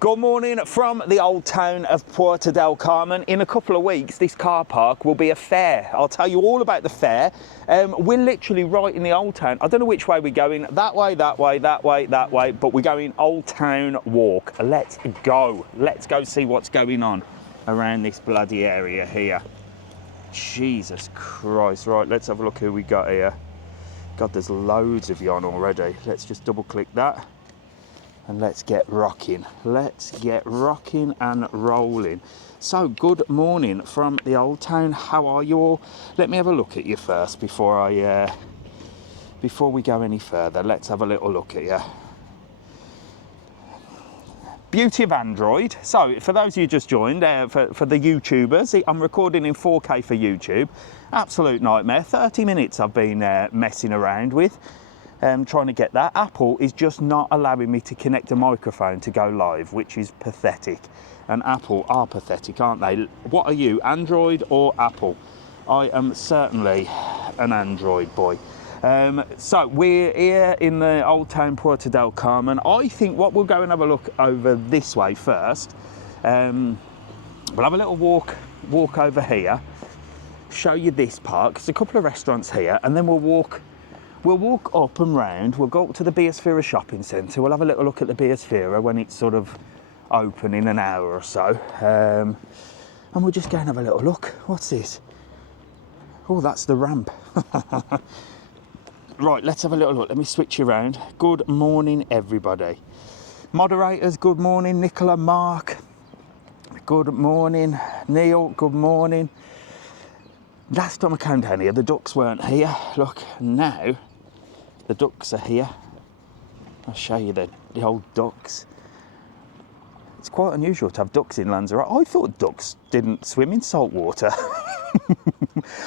Good morning from the old town of Puerto del Carmen. In a couple of weeks, this car park will be a fair. I'll tell you all about the fair. We're literally right in the old town. I don't know which way we're going. That way, that way, that way, that way. But we're going Old Town Walk. Let's go. Let's go see what's going on around this bloody area here. Jesus Christ. Right, let's have a look who we got here. God, there's loads of you on already. Let's just double click that. And let's get rocking. Let's get rocking and rolling. So, good morning from the old town. How are you all? Let me have a look at you first before we go any further. Let's have a little look at you. Beauty of Android. So, for those of you just joined, for the YouTubers, I'm recording in 4K for YouTube. Absolute nightmare. 30 minutes I've been messing around with. Trying to get that. Apple is just not allowing me to connect a microphone to go live, which is pathetic. And Apple are pathetic, aren't they? What are you, Android or Apple? I am certainly an Android boy. So we're here in the old town Puerto del Carmen. I think what we'll go and have a look over this way first. We'll have a little walk over here, show you this park. There's a couple of restaurants here, and then we'll walk up and round. We'll go up to the Biosphere shopping centre. We'll have a little look at the Biosphere when it's sort of open in an hour or so. And we'll just go and have a little look. What's this? Oh, that's the ramp. Right, let's have a little look. Let me switch you around. Good morning, everybody. Moderators, good morning. Nicola, Mark, good morning. Neil, good morning. Last time I came down here, the ducks weren't here. Look, now the ducks are here. I'll show you the old ducks. It's quite unusual to have ducks in Lanzarote. I thought ducks didn't swim in salt water.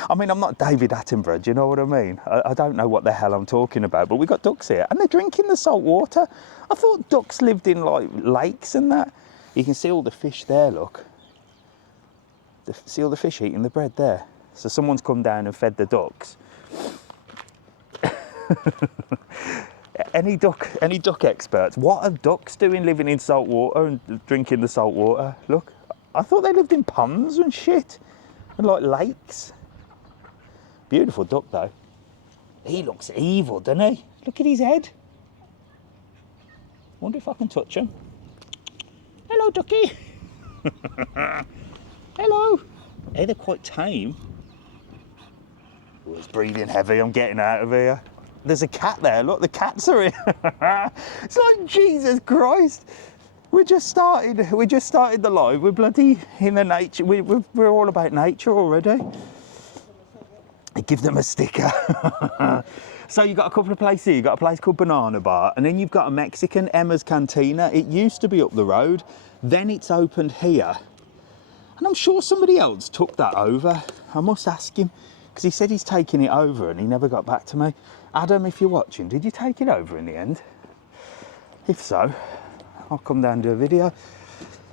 I mean, I'm not David Attenborough, do you know what I mean? I don't know what the hell I'm talking about, but we've got ducks here and they're drinking the salt water. I thought ducks lived in like lakes and that. You can see all the fish there, look. See all the fish eating the bread there. So someone's come down and fed the ducks. Any duck experts? What are ducks doing living in salt water and drinking the salt water? Look, I thought they lived in ponds and shit and like lakes. Beautiful duck though. He looks evil, doesn't he? Look at his head. Wonder if I can touch him. Hello, ducky. Hello. Hey, they're quite tame. Oh, it's breathing heavy. I'm getting out of here. There's a cat there. Look, the cats are in. It's like, Jesus Christ. We just started the live. We're bloody in the nature. We're all about nature already. Give them a sticker. So you've got a couple of places here. You've got a place called Banana Bar, and then you've got a Mexican, Emma's Cantina. It used to be up the road. Then it's opened here. And I'm sure somebody else took that over. I must ask him, because he said he's taking it over and he never got back to me. Adam, if you're watching, did you take it over in the end? If so, I'll come down and do a video.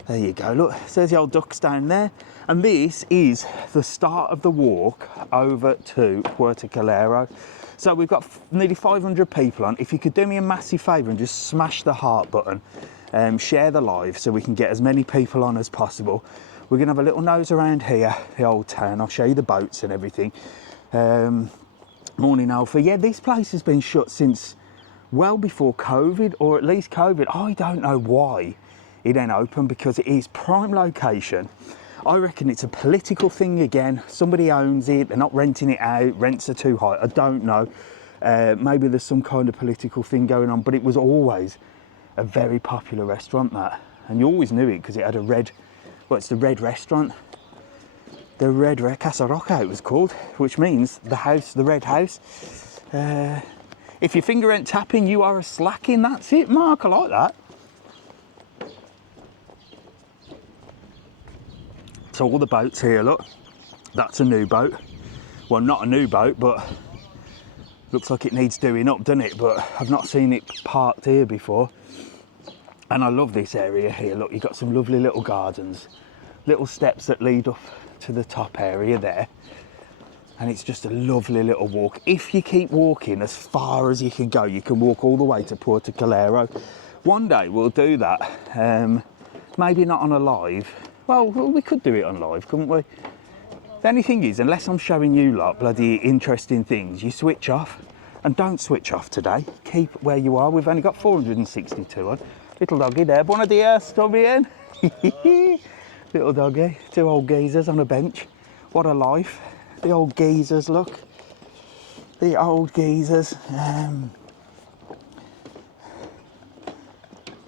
There you go, look, there's the old ducks down there. And this is the start of the walk over to Puerto Calero. So we've got nearly 500 people on. If you could do me a massive favour and just smash the heart button, share the live so we can get as many people on as possible. We're going to have a little nose around here, the old town. I'll show you the boats and everything. Morning, Alpha. Yeah, this place has been shut since well before COVID, or at least COVID. I don't know why it ain't open, because it is prime location. I reckon it's a political thing again. Somebody owns it. They're not renting it out. Rents are too high. I don't know. Maybe there's some kind of political thing going on, but it was always a very popular restaurant, that. And you always knew it because it had a red... Well, it's the Red Restaurant. The Red Casa Roca it was called, which means the house, the Red House. If your finger ain't tapping, you are a slacking. That's it, Mark. I like that. So all the boats here, look. That's a new boat. Well, not a new boat, but looks like it needs doing up, doesn't it? But I've not seen it parked here before. And I love this area here. Look, you've got some lovely little gardens, little steps that lead up to the top area there. And it's just a lovely little walk. If you keep walking as far as you can go, you can walk all the way to Puerto Calero. One day we'll do that. Maybe not on a live. Well, we could do it on live, couldn't we? The only thing is, unless I'm showing you lot bloody interesting things, you switch off. And don't switch off today. Keep where you are. We've only got 462 on. Little doggy there. Buenos dias, está bien? Little doggy. Two old geezers on a bench. What a life. The old geezers, look. The old geezers.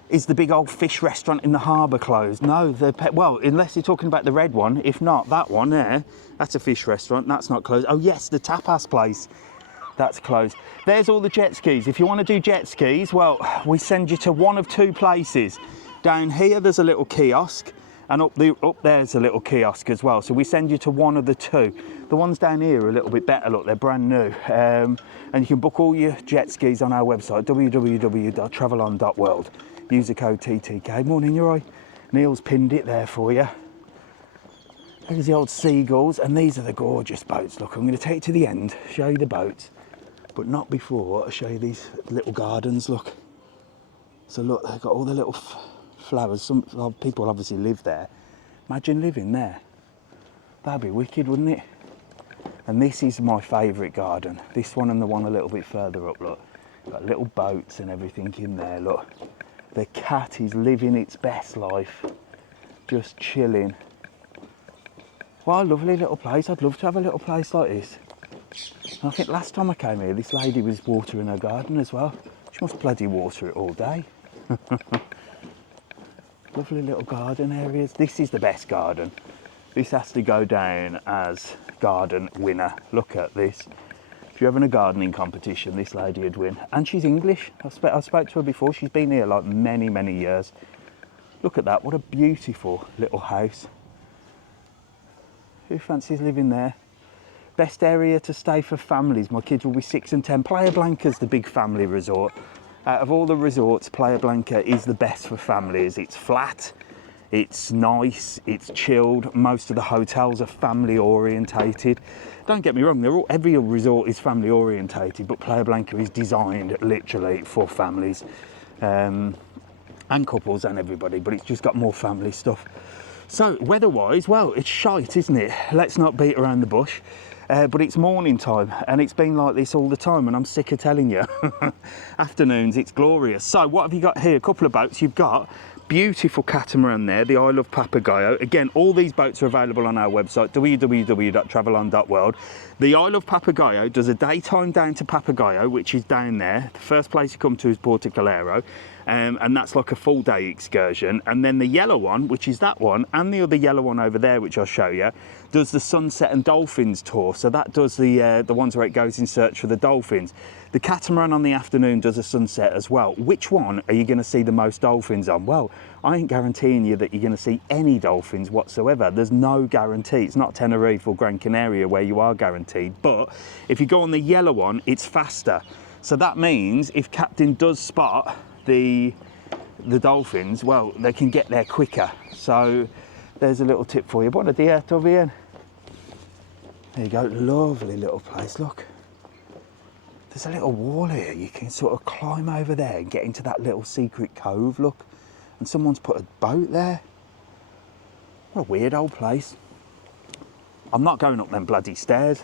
Is the big old fish restaurant in the harbour closed? No, well, unless you're talking about the red one. If not, that one there, that's a fish restaurant. That's not closed. Oh yes, the tapas place. That's closed. There's all the jet skis. If you want to do jet skis, well, we send you to one of two places. Down here, there's a little kiosk, and up there's a little kiosk as well. So we send you to one of the two. The ones down here are a little bit better. Look, they're brand new. And you can book all your jet skis on our website, www.travelon.world. Use the code TTK. Morning, you're right. Neil's pinned it there for you. There's the old seagulls, and these are the gorgeous boats. Look, I'm going to take you to the end, show you the boats, but not before I show you these little gardens. Look. So look, they've got all the little flowers. Some people obviously live there. Imagine living there. That'd be wicked, wouldn't it? And this is my favourite garden. This one and the one a little bit further up, look. Got little boats and everything in there, look. The cat is living its best life. Just chilling. What a lovely little place. I'd love to have a little place like this. And I think last time I came here, this lady was watering her garden as well. She must bloody water it all day. Lovely little garden areas. This is the best garden. This has to go down as garden winner. Look at this. If you're having a gardening competition, this lady would win. And she's English. I spoke to her before. She's been here like many, many years. Look at that. What a beautiful little house. Who fancies living there? Best area to stay for families. My kids will be 6 and 10. Playa Blanca's the big family resort. Out of all the resorts, Playa Blanca is the best for families. It's flat, it's nice, it's chilled. Most of the hotels are family orientated. Don't get me wrong, every resort is family orientated, but Playa Blanca is designed literally for families and couples and everybody, but it's just got more family stuff. So weather-wise, well, it's shite, isn't it? Let's not beat around the bush. But it's morning time, and it's been like this all the time, and I'm sick of telling you. Afternoons, it's glorious. So what have you got here? A couple of boats. You've got beautiful catamaran there, the I Love Papagayo. Again, all these boats are available on our website, www.travelon.world. The I Love Papagayo does a daytime down to Papagayo, which is down there. The first place you come to is Puerto Calero. And that's like a full day excursion. And then the yellow one, which is that one, and the other yellow one over there, which I'll show you, does the sunset and dolphins tour. So that does the ones where it goes in search for the dolphins. The catamaran on the afternoon does a sunset as well. Which one are you going to see the most dolphins on? Well, I ain't guaranteeing you that you're going to see any dolphins whatsoever. There's no guarantee. It's not Tenerife or Gran Canaria where you are guaranteed. But if you go on the yellow one, it's faster. So that means if Captain does spot the dolphins, well, they can get there quicker. So there's a little tip for you. Buenos dias, todo bien? There you go, lovely little place, look. There's a little wall here. You can sort of climb over there and get into that little secret cove, look. And someone's put a boat there. What a weird old place. I'm not going up them bloody stairs.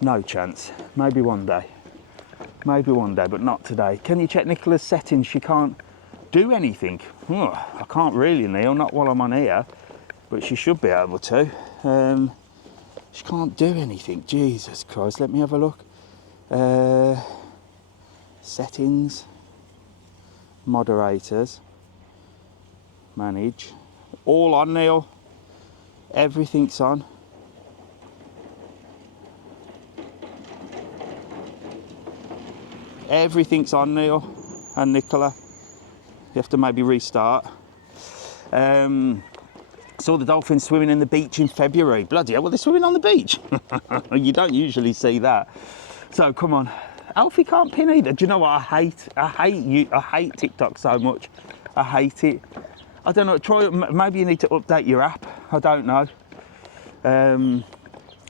No chance. Maybe one day. Maybe one day, but not today. Can you check Nicola's settings? She can't do anything. Oh, I can't really, Neil, not while I'm on here, but she should be able to. She can't do anything. Jesus Christ, let me have a look. Settings, moderators, manage. All on, Neil. Everything's on. Everything's on, Neil and Nicola. You have to maybe restart. Saw the dolphins swimming in the beach in February. Bloody hell, well, they're swimming on the beach. You don't usually see that. So come on. Alfie can't pin either. Do you know what I hate TikTok so much. I hate it. I don't know, maybe you need to update your app. I don't know.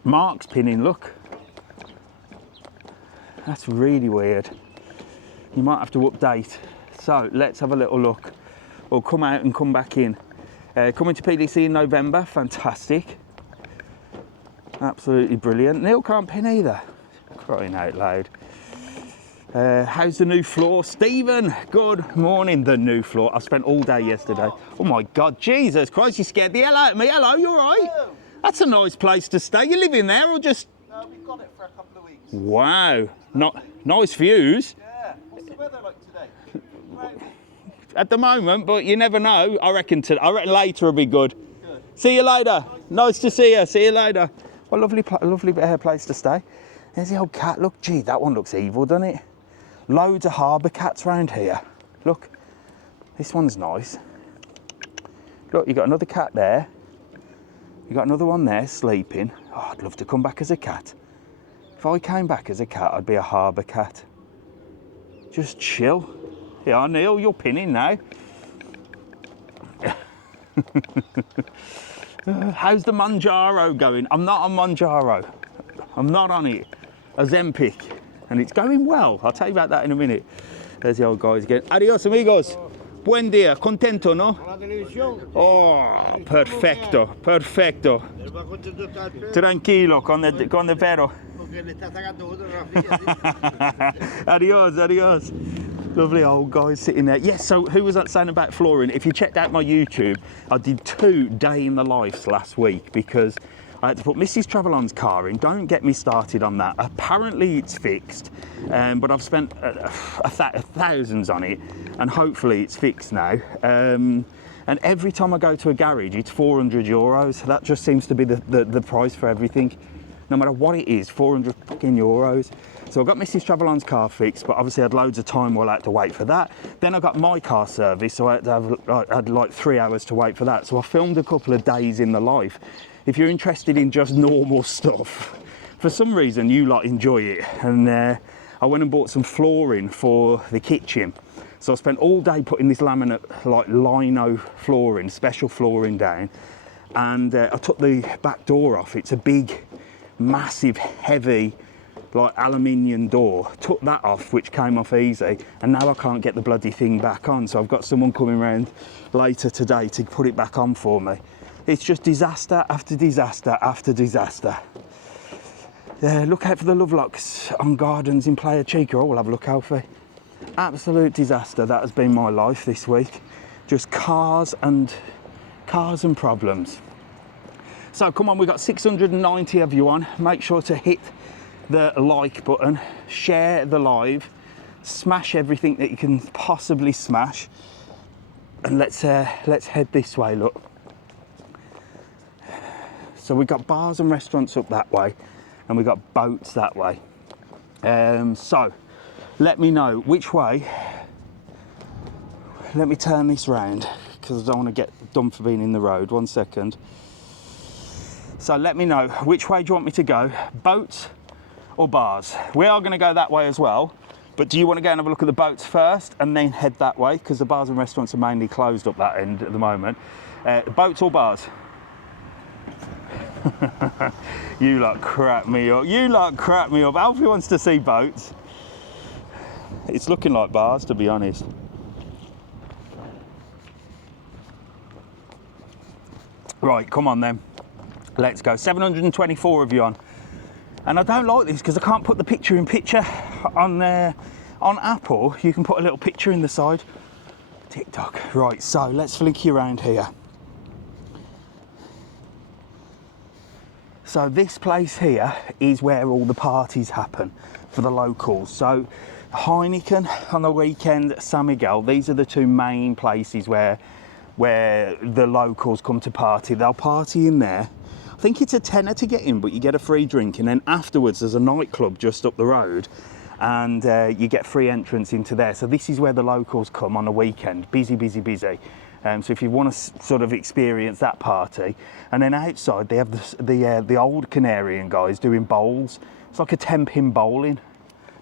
Mark's pinning, look. That's really weird. You might have to update. So let's have a little look. or come out and come back in. Coming to PDC in November, fantastic. Absolutely brilliant. Neil can't pin either. Crying out loud. How's the new floor? Stephen, good morning. The new floor. I spent all day yesterday. Oh my God, Jesus Christ, you scared the hell out of me. Hello, you all right? Hello. That's a nice place to stay. You living there or just... No, we've got it for a couple of weeks. Wow, nice views. Yeah. What's the weather like today? Right. At the moment, but you never know. I reckon later will be good. See you later. Nice to see you. See you later. What a lovely place to stay. There's the old cat. Look, gee, that one looks evil, doesn't it? Loads of harbour cats around here. Look, this one's nice. Look, you got another cat there. You got another one there sleeping. Oh, I'd love to come back as a cat. If I came back as a cat, I'd be a harbour cat. Just chill. Yeah, Neil, you're pinning now. How's the Manjaro going? I'm not on Manjaro. I'm not on it. Ozempic. And it's going well. I'll tell you about that in a minute. There's the old guys again. Adios, amigos. Buen dia. Contento, no? Oh, perfecto. Perfecto. Tranquilo, con el perro. Adios, adios. Lovely old guys sitting there. Yes, so who was that saying about flooring? If you checked out my YouTube, I did 2 day in the lives last week because I had to put Mrs. Travelon's car in. Don't get me started on that. Apparently it's fixed, but I've spent thousands on it, and hopefully it's fixed now. And every time I go to a garage, it's €400. That just seems to be the price for everything. No matter what it is, 400 fucking euros. So I got Mrs. Travelon's car fixed, but obviously I had loads of time while I had to wait for that. Then I got my car service, so I had like 3 hours to wait for that. So I filmed a couple of days in the life. If you're interested in just normal stuff, for some reason you like enjoy it. And I went and bought some flooring for the kitchen. So I spent all day putting this laminate, like lino flooring, special flooring down. And I took the back door off. It's a big, massive, heavy, like aluminium door. Took that off, which came off easy, and now I can't get the bloody thing back on. So I've got someone coming around later today to put it back on for me. It's just disaster after disaster after disaster. Look out for the Lovelocks on gardens in Playa Chica. Oh, we'll have a look, Alfie. Absolute disaster. That has been my life this week. Just cars and problems. So come on, we've got 690 of you on. Make sure to hit the like button, share the live, smash everything that you can possibly smash, and let's head this way. Look, so we've got bars and restaurants up that way, and we've got boats that way. So let me know which way. Let me turn this round because I don't want to get done for being in the road. 1 second. So let me know which way do you want me to go, boats or bars? We are going to go that way as well, but do you want to go and have a look at the boats first and then head that way, because the bars and restaurants are mainly closed up that end at the moment? Boats or bars? You lot crap me up. You lot crap me up. Alfie wants to see boats. It's looking like bars, to be honest. Right, come on then. Let's go. 724 of you on. And I don't like this because I can't put the picture in picture on Apple. You can put a little picture in the side. TikTok. Right, so let's flick you around here. So this place here is where all the parties happen for the locals. So Heineken on the weekend, San Miguel, these are the 2 main places where the locals come to party. They'll party in there. I think it's a tenner to get in, but you get a free drink, and then afterwards there's a nightclub just up the road, and you get free entrance into there. So this is where the locals come on a weekend. Busy, busy, busy. So if you want to sort of experience that party, and then outside they have the old Canarian guys doing bowls. It's like a 10-pin bowling,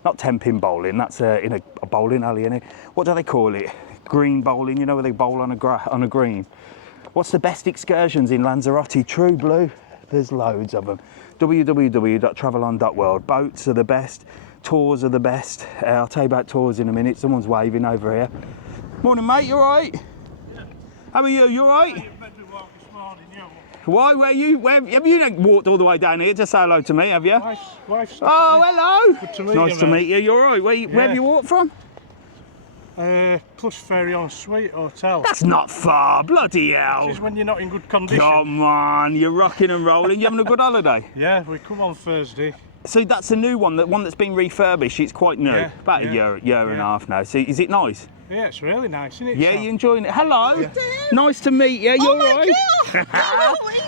not 10-pin bowling. That's in a bowling alley, isn't it? What do they call it? Green bowling. You know where they bowl on a green. What's the best excursions in Lanzarote? True Blue. There's loads of them. www.travelon.world. Boats are the best. Tours are the best. I'll tell you about tours in a minute. Someone's waving over here. Morning, mate. You all right? Yeah. How are you? You all right? Better walk this morning, you. Why? Where have you not walked all the way down here to say hello to me? Have you? Wife's Oh, hello. Good to meet Nice you, to mate. meet you. You all right? Where have you walked from? Plus Ferry on Suite Hotel. That's not far. Bloody hell. This is when you're not in good condition. Come on, you're rocking and rolling. You having a good holiday? Yeah, we come on Thursday. So that's a new one, the one that's been refurbished. It's quite new, Yeah, about yeah, a year and a half now. So is it nice? Yeah, it's really nice, isn't it? Yeah, Sam? you enjoying it? Hello. Nice to meet you. You're my right. God!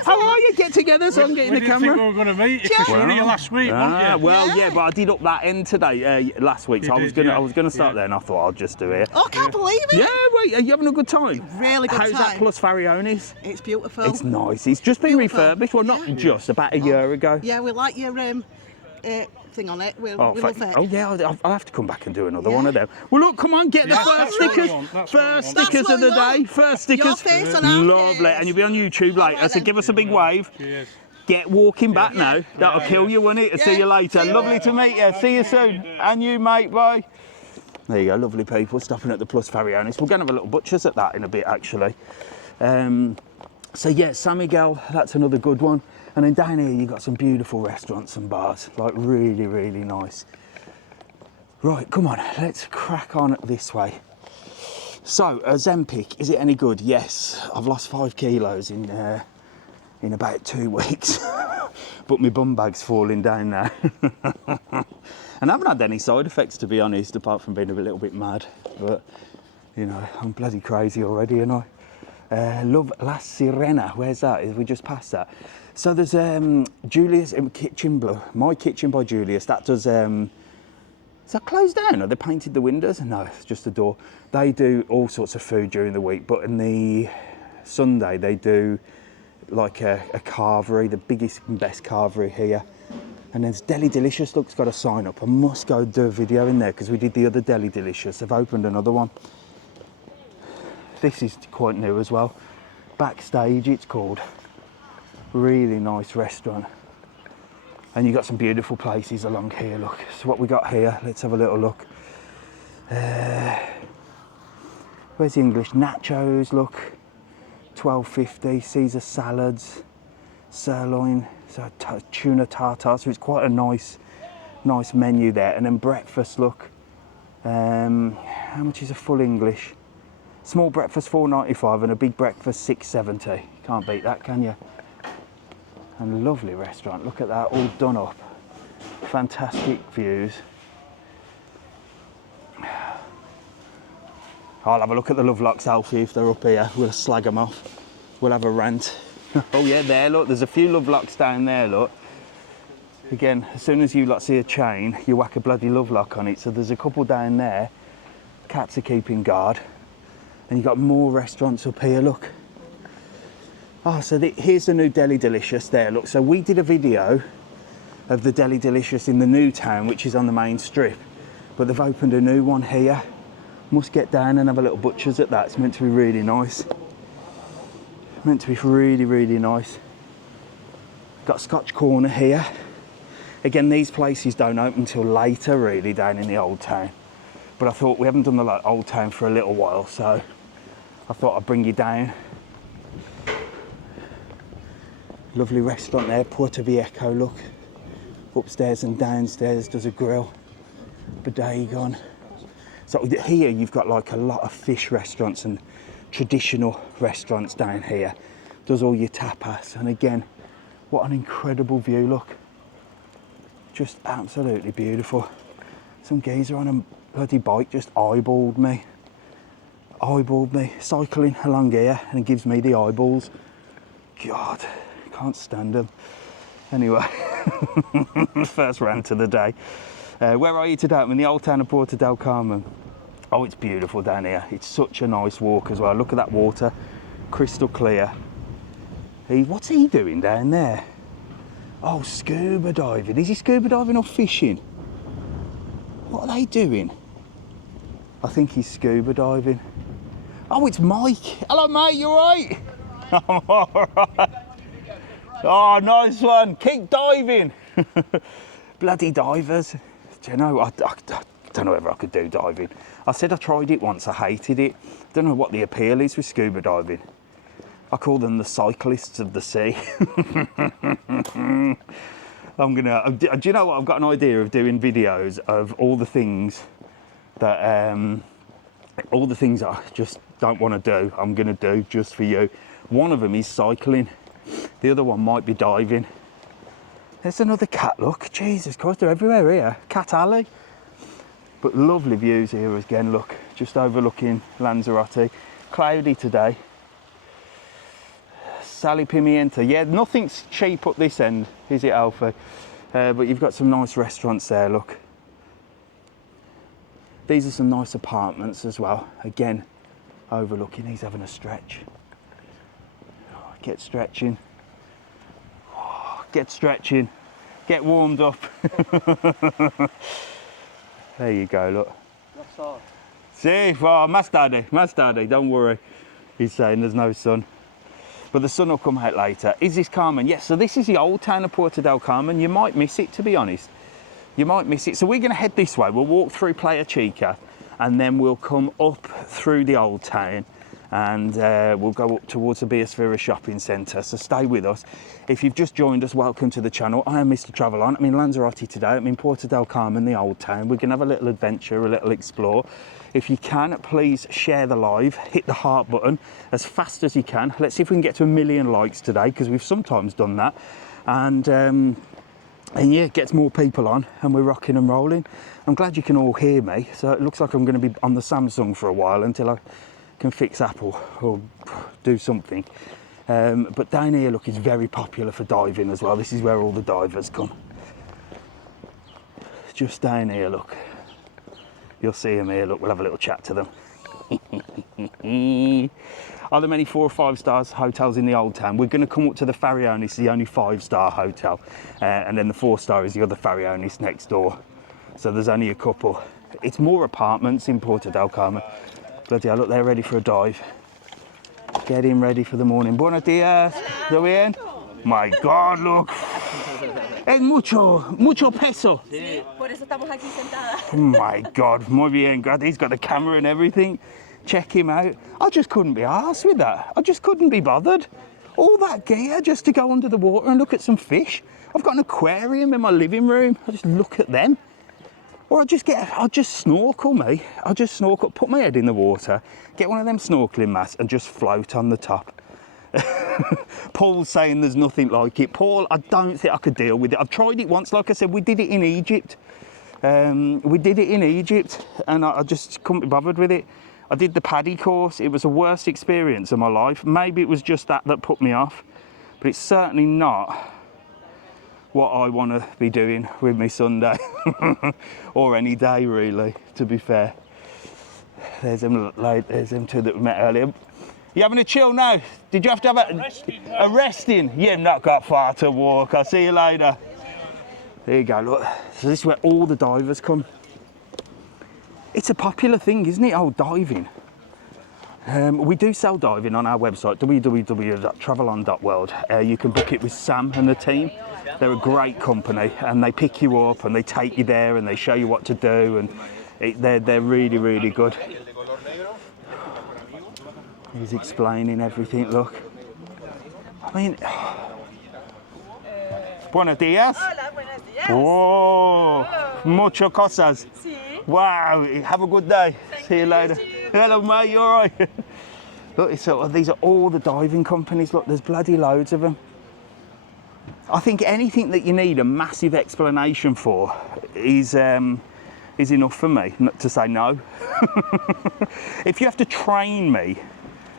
How are you? Get together so I can get in the We didn't camera. think we were going to meet because you were here last week, weren't you? Well, Yeah. yeah, but I did up that end today, last week. So You I was did, gonna, yeah. I was gonna start Yeah. there, and I thought I'll just do it. Oh, I can't believe it. Yeah, wait, are you having a good time? Really good How's time. that plus Farionis? It's beautiful. It's nice. It's just been Beautiful. refurbished. Well, not Yeah. just about a year ago. Yeah, we like your thing on it. We love it. Oh yeah, I'll have to come back and do another Yeah. one of them. Well, look, come on, get the Yeah, first that's what we stickers. want, that's what we First want. stickers That's of what the we want. day. First stickers. Your face on our Lovely, face. and you'll be on YouTube later. Alright So then. give us a big wave. Cheers. Get walking back now. That'll Yeah, kill yeah. you, won't it? See Yeah. you later. See you Lovely later. to meet you. See you soon. And you, mate. Bye. There you go, lovely people stopping at the Plus Farionis. We're going to have a little butcher's at that in a bit, actually. So yeah, San Miguel, that's another good one. And then down here, you've got some beautiful restaurants and bars, like really, really nice. Right, come on, let's crack on this way. So, Ozempic, is it any good? Yes, I've lost 5 kilos in about 2 weeks. But my bum bag's falling down now. And I haven't had any side effects, to be honest, apart from being a little bit mad. But, you know, I'm bloody crazy already, you know. Love La Sirena, where's that? We just passed that. So there's Julius Kitchen Blue, My Kitchen by Julius. That does, is that closed down? Or they painted the windows? No, it's just a door. They do all sorts of food during the week, but in the Sunday they do like a carvery, the biggest and best carvery here. And there's Deli Delicious, look, it's got a sign up. I must go do a video in there because we did the other Deli Delicious. They've opened another one. This is quite new as well. Backstage, it's called. Really nice restaurant. And you've got some beautiful places along here, look. So what we got here, let's have a little look. Where's the English? Nachos, look. $12.50, Caesar salads, sirloin, so tuna tartar, so it's quite a nice menu there. And then breakfast, look. How much is a full English? Small breakfast $4.95 and a big breakfast $6.70. Can't beat that, can you? And a lovely restaurant, look at that, all done up. Fantastic views. I'll have a look at the Lovelocks, Alfie, if they're up here. We'll slag them off. We'll have a rant. Oh yeah, there, look, there's a few Lovelocks down there, look. Again, as soon as you lot see a chain, you whack a bloody Lovelock on it. So there's a couple down there. Cats are keeping guard. And you've got more restaurants up here, look. Oh, so here's the new Deli Delicious there, look. So we did a video of the Deli Delicious in the new town, which is on the main strip. But they've opened a new one here. Must get down and have a little butcher's at that. It's meant to be really nice. Meant to be really, really nice. Got Scotch Corner here. Again, these places don't open till later, really, down in the old town. But I thought we haven't done the old town for a little while, so I thought I'd bring you down. Lovely restaurant there, Puerto Viejo, look. Upstairs and downstairs, there's a grill. Bodega. So here you've got like a lot of fish restaurants and traditional restaurants down here. Does all your tapas, and again, what an incredible view, look. Just absolutely beautiful. Some geezer on a bloody bike just eyeballed me. Cycling along here, and it gives me the eyeballs. God, can't stand them. Anyway, first rant of the day. Where are you today? I'm in the old town of Puerto del Carmen. Oh, it's beautiful down here. It's such a nice walk as well. Look at that water, crystal clear. What's he doing down there? Oh, scuba diving. Is he scuba diving or fishing? What are they doing? I think he's scuba diving. Oh, it's Mike. Hello, mate, you all right? I'm all right. Oh, nice one. Keep diving. Bloody divers. Do you know, I don't know whether I could do diving. I said I tried it once, I hated it. Don't know what the appeal is with scuba diving. I call them the cyclists of the sea. Do you know what? I've got an idea of doing videos of all the things that I just don't want to do. I'm going to do just for you. One of them is cycling. The other one might be diving. There's another cat, look. Jesus Christ, they're everywhere here. Cat alley. But lovely views here again, look. Just overlooking Lanzarote. Cloudy today. Sally Pimienta. Yeah, nothing's cheap up this end, is it, Alfie? But you've got some nice restaurants there, look. These are some nice apartments as well. Again, overlooking. He's having a stretch. Get stretching. Get stretching. Get warmed up. There you go, look. That's all. See, well, más tarde, don't worry. He's saying there's no sun. But the sun will come out later. Is this Carmen? Yes, so this is the old town of Puerto del Carmen. You might miss it, to be honest. You might miss it. So we're going to head this way. We'll walk through Playa Chica and then we'll come up through the old town and we'll go up towards the Biosphere shopping centre. So stay with us. If you've just joined us, welcome to the channel. I am Mr. Travel On. I'm in Lanzarote today. I'm in Puerto del Carmen, the old town. We're going to have a little adventure, a little explore. If you can, please share the live, hit the heart button as fast as you can. Let's see if we can get to 1 million likes today, because we've sometimes done that. And yeah, it gets more people on and we're rocking and rolling. I'm glad you can all hear me. So it looks like I'm going to be on the Samsung for a while until I can fix Apple or do something. But down here, look, is very popular for diving as well. This is where all the divers come. Just down here, look. You'll see them here, look, we'll have a little chat to them. Are there many 4 or 5 stars hotels in the old town? We're going to come up to the Farallones, it's the only 5-star hotel. And then the 4-star is the other Farallones next door. So there's only a couple. It's more apartments in Puerto del Carmen. Bloody hell, look, they're ready for a dive. Getting ready for the morning. Buenos dias, ¿todo bien? My God, look. Es mucho peso. Sí, por eso estamos aquí sentadas. Oh my God, muy bien. God, he's got the camera and everything. Check him out. I just couldn't be arsed with that. I just couldn't be bothered. All that gear just to go under the water and look at some fish. I've got an aquarium in my living room. I just look at them. Or I'll just snorkel, me. I'll just snorkel, put my head in the water, get one of them snorkeling masks and just float on the top. Paul's saying there's nothing like it. Paul, I don't think I could deal with it. I've tried it once, like I said, we did it in Egypt. And I just couldn't be bothered with it. I did the paddy course. It was the worst experience of my life. Maybe it was just that put me off, but it's certainly not what I want to be doing with me Sunday or any day really, to be fair. There's them two that we met earlier. You having a chill now? Did you have to have a resting? You've not got far to walk. I'll see you later. There you go, look. So this is where all the divers come. It's a popular thing, isn't it? Oh, diving. We do sell diving on our website, www.travelon.world. You can book it with Sam and the team. They're a great company and they pick you up and they take you there and they show you what to do, and they're really, really good. He's explaining everything, look. I mean, buenos dias. Hola, buenos días. Oh, mucho cosas. Sí. Wow, have a good day. See you later. Hello, mate, you all right? Look, these are all the diving companies. Look, there's bloody loads of them. I think anything that you need a massive explanation for is enough for me not to say no. If you have to train me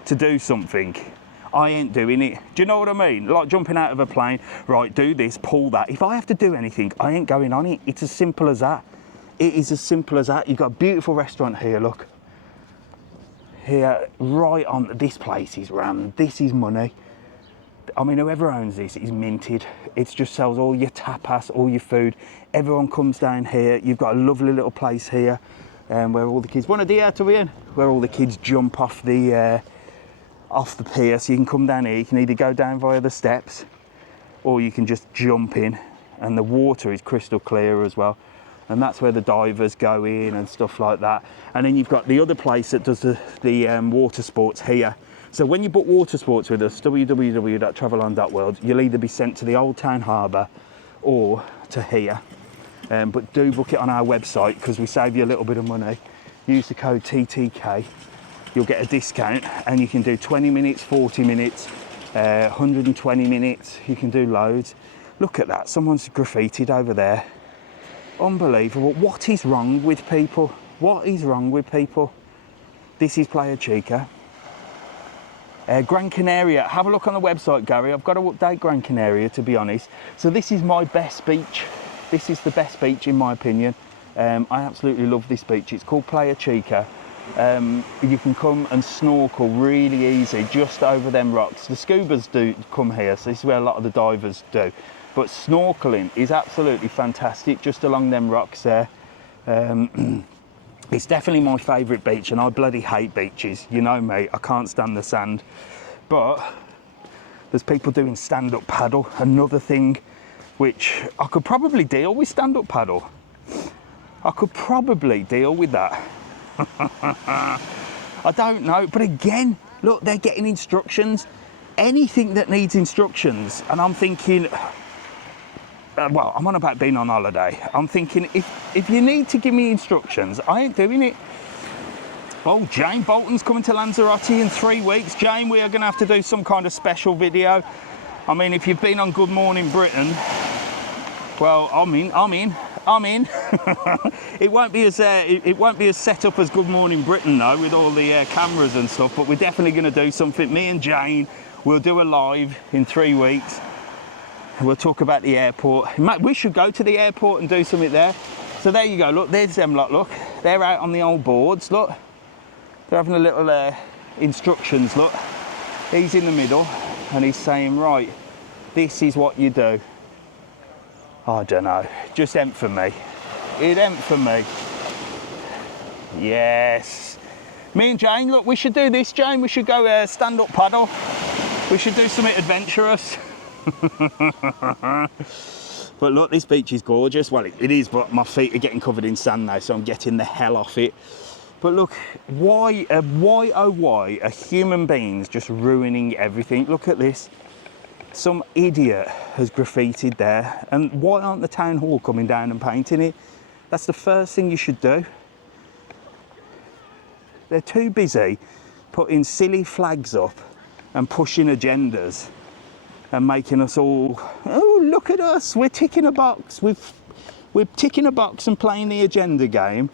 to do something, I ain't doing it. Do you know what I mean? Like jumping out of a plane, right, do this, pull that. If I have to do anything, I ain't going on it. It's as simple as that. It is as simple as that. You've got a beautiful restaurant here, look. Here, right on, this place is rammed. This is money. I mean, whoever owns this is minted. It just sells all your tapas, all your food. Everyone comes down here. You've got a lovely little place here where all the kids, buenos dias, ¿todo bien? Where all the kids jump off the pier. So you can come down here. You can either go down via the steps or you can just jump in. And the water is crystal clear as well. and that's where the divers go in and stuff like that. And then you've got the other place that does the water sports here. So when you book water sports with us, www.travelon.world, you'll either be sent to the Old Town Harbour or to here. But do book it on our website because we save you a little bit of money. Use the code TTK, you'll get a discount, and you can do 20 minutes, 40 minutes, 120 minutes, you can do loads. Look at that, someone's graffitied over there. Unbelievable. What is wrong with people? What is wrong with people? This is Playa Chica. Gran Canaria, have a look on the website, Gary. I've got to update Gran Canaria, to be honest. So this is my best beach. This is the best beach in my opinion. I absolutely love this beach. It's called Playa Chica. You can come and snorkel really easy just over them rocks. The scubas do come here, so this is where a lot of the divers do. But snorkeling is absolutely fantastic just along them rocks there. It's definitely my favourite beach, and I bloody hate beaches. You know me, I can't stand the sand. But there's people doing stand-up paddle, another thing which I could probably deal with. Stand-up paddle, I could probably deal with that. I don't know, but again, look, they're getting instructions. Anything that needs instructions, and I'm thinking, well, I'm on about being on holiday. I'm thinking, if you need to give me instructions, I ain't doing it. Oh, Jane Bolton's coming to Lanzarote in 3 weeks. Jane, we are going to have to do some kind of special video. I mean, if you've been on Good Morning Britain, well, I'm in. It won't be as set up as Good Morning Britain though, with all the cameras and stuff. But we're definitely going to do something. Me and Jane will do a live in 3 weeks. We'll talk about the airport. We should go to the airport and do something there. So there you go. Look, there's them lot. Look, they're out on the old boards. Look, they're having a little instructions. Look, he's in the middle, and he's saying, right, this is what you do. I don't know, just ain't for me. It ain't for me. Yes. Me and Jane, look, we should do this, Jane. We should go stand-up paddle. We should do something adventurous. But look, this beach is gorgeous. Well, it is, but my feet are getting covered in sand now, so I'm getting the hell off it. But look, why are human beings just ruining everything? Look at this. Some idiot has graffitied there, and why aren't the town hall coming down and painting it? That's the first thing you should do. They're too busy putting silly flags up and pushing agendas and making us all, oh, look at us, we're ticking a box. We're ticking a box and playing the agenda game.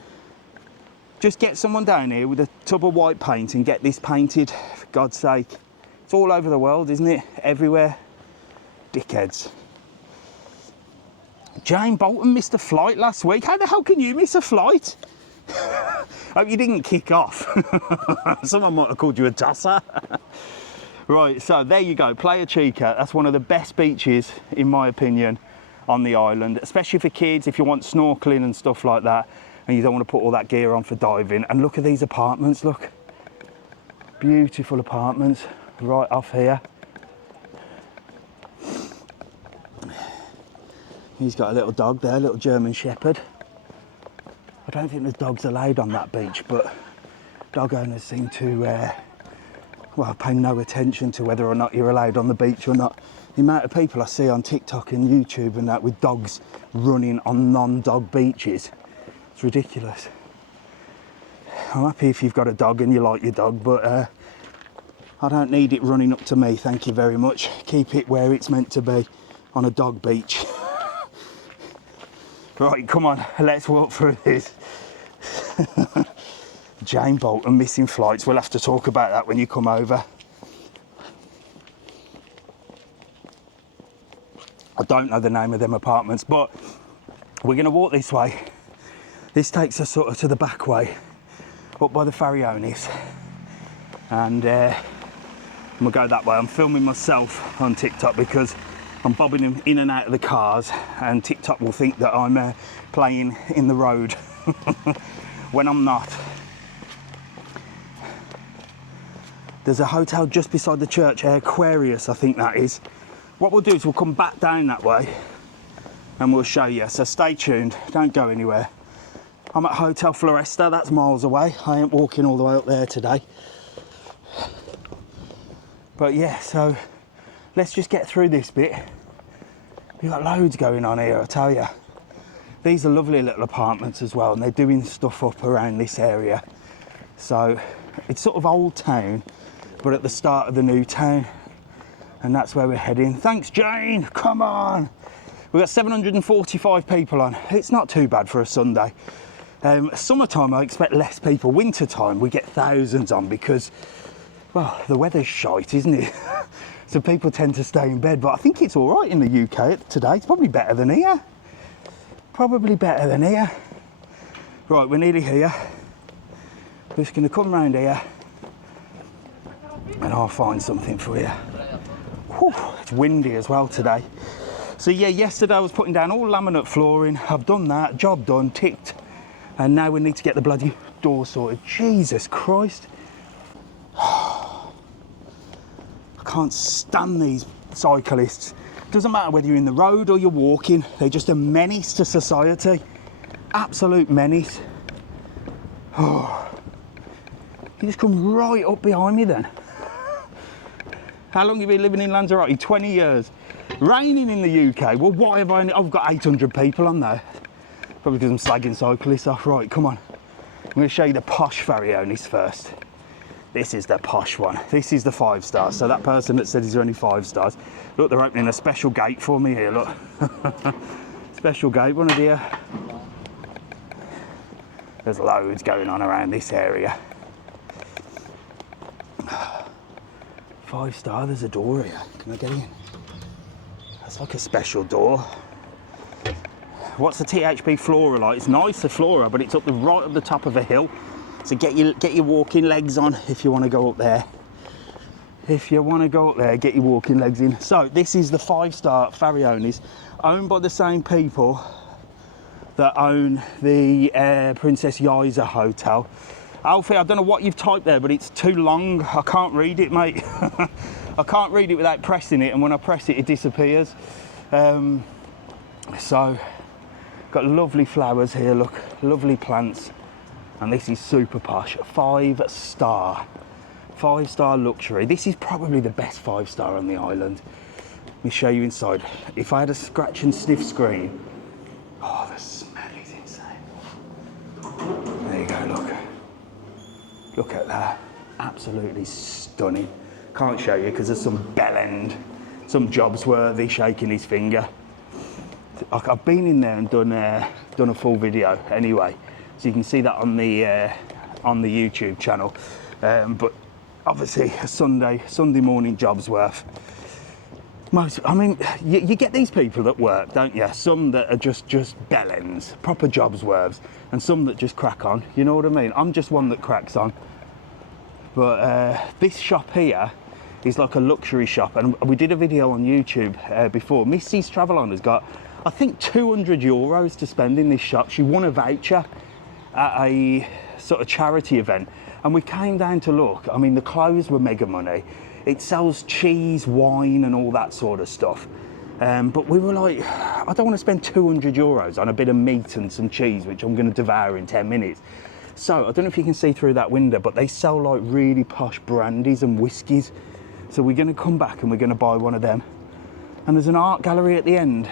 Just get someone down here with a tub of white paint and get this painted, for God's sake. It's all over the world, isn't it? Everywhere. Dickheads. Jane Bolton missed a flight last week. How the hell can you miss a flight? Hope you didn't kick off. Someone might have called you a tosser. Right, so there you go, Playa Chica. That's one of the best beaches, in my opinion, on the island, especially for kids, if you want snorkeling and stuff like that, and you don't want to put all that gear on for diving. And look at these apartments, look. Beautiful apartments right off here. He's got a little dog there, a little German Shepherd. I don't think the dogs are allowed on that beach, but dog owners seem to, well, pay no attention to whether or not you're allowed on the beach or not. The amount of people I see on TikTok and YouTube and that with dogs running on non-dog beaches, it's ridiculous. I'm happy if you've got a dog and you like your dog, but I don't need it running up to me, thank you very much. Keep it where it's meant to be, on a dog beach. Right, come on, let's walk through this. Jane Bolton missing flights. We'll have to talk about that when you come over. I don't know the name of them apartments, but we're going to walk this way. This takes us sort of to the back way, up by the Farionis. And we'll go that way. I'm filming myself on TikTok because I'm bobbing them in and out of the cars, and TikTok will think that I'm playing in the road when I'm not. There's a hotel just beside the church, Aquarius, I think that is. What we'll do is we'll come back down that way and we'll show you. So stay tuned, don't go anywhere. I'm at Hotel Floresta, that's miles away. I ain't walking all the way up there today. But yeah, so let's just get through this bit. We've got loads going on here, I tell you. These are lovely little apartments as well, and they're doing stuff up around this area. So it's sort of old town, but at the start of the new town, and that's where we're heading. Thanks, Jane, come on. We've got 745 people on. It's not too bad for a Sunday. Summertime, I expect less people. Wintertime, we get thousands on because, well, the weather's shite, isn't it? So people tend to stay in bed, but I think it's all right in the UK today. It's probably better than here. Probably better than here. Right, we're nearly here. We're just gonna come round here and I'll find something for you. Whew, it's windy as well today. So yeah, yesterday I was putting down all laminate flooring. I've done that, job done, ticked. And now we need to get the bloody door sorted. Jesus Christ. I can't stand these cyclists. Doesn't matter whether you're in the road or you're walking, they're just a menace to society. Absolute menace. Oh. You just come right up behind me then. How long have you been living in Lanzarote? 20 years. Raining in the UK. Well, why have I've got 800 people on there. Probably because I'm slagging cyclists off. Right, come on. I'm going to show you the posh Farionis first. This is the posh one. This is the 5 stars. So that person that said he's only 5 stars. Look, they're opening a special gate for me here, look. Special gate, one of the... There's loads going on around this area. 5 star, there's a door here. Can I get in? That's like a special door. What's the THB Flora like? It's nice, the Flora, but it's up right at the top of a hill. So get your walking legs on if you want to go up there. If you want to go up there, get your walking legs in. So this is the 5 star Farionis, owned by the same people that own the Princess Yaiza Hotel. Alfie, I don't know what you've typed there, but it's too long. I can't read it, mate. I can't read it without pressing it, and when I press it, it disappears. So, got lovely flowers here, look, lovely plants. And this is super posh, 5 star. 5 star luxury. This is probably the best 5 star on the island. Let me show you inside. If I had a scratch and sniff screen, oh, the smell is insane. There you go, look. Look at that, absolutely stunning. Can't show you because there's some bellend, some jobs worthy shaking his finger. I've been in there and done a full video anyway, so you can see that on the YouTube channel. But obviously a Sunday morning job's worth. I mean, you get these people that work, don't you? Some that are just bellends, proper jobs worths, and some that just crack on. You know what I mean? I'm just one that cracks on. But this shop here is like a luxury shop, and we did a video on YouTube before. Missy's Travel On has got, I think, 200 euros to spend in this shop. She won a voucher at a sort of charity event, and we came down to look. I mean, the clothes were mega money. It sells cheese, wine, and all that sort of stuff. But we were like, I don't want to spend 200 euros on a bit of meat and some cheese, which I'm going to devour in 10 minutes. So, I don't know if you can see through that window, but they sell like really posh brandies and whiskies. So we're going to come back and we're going to buy one of them. And there's an art gallery at the end.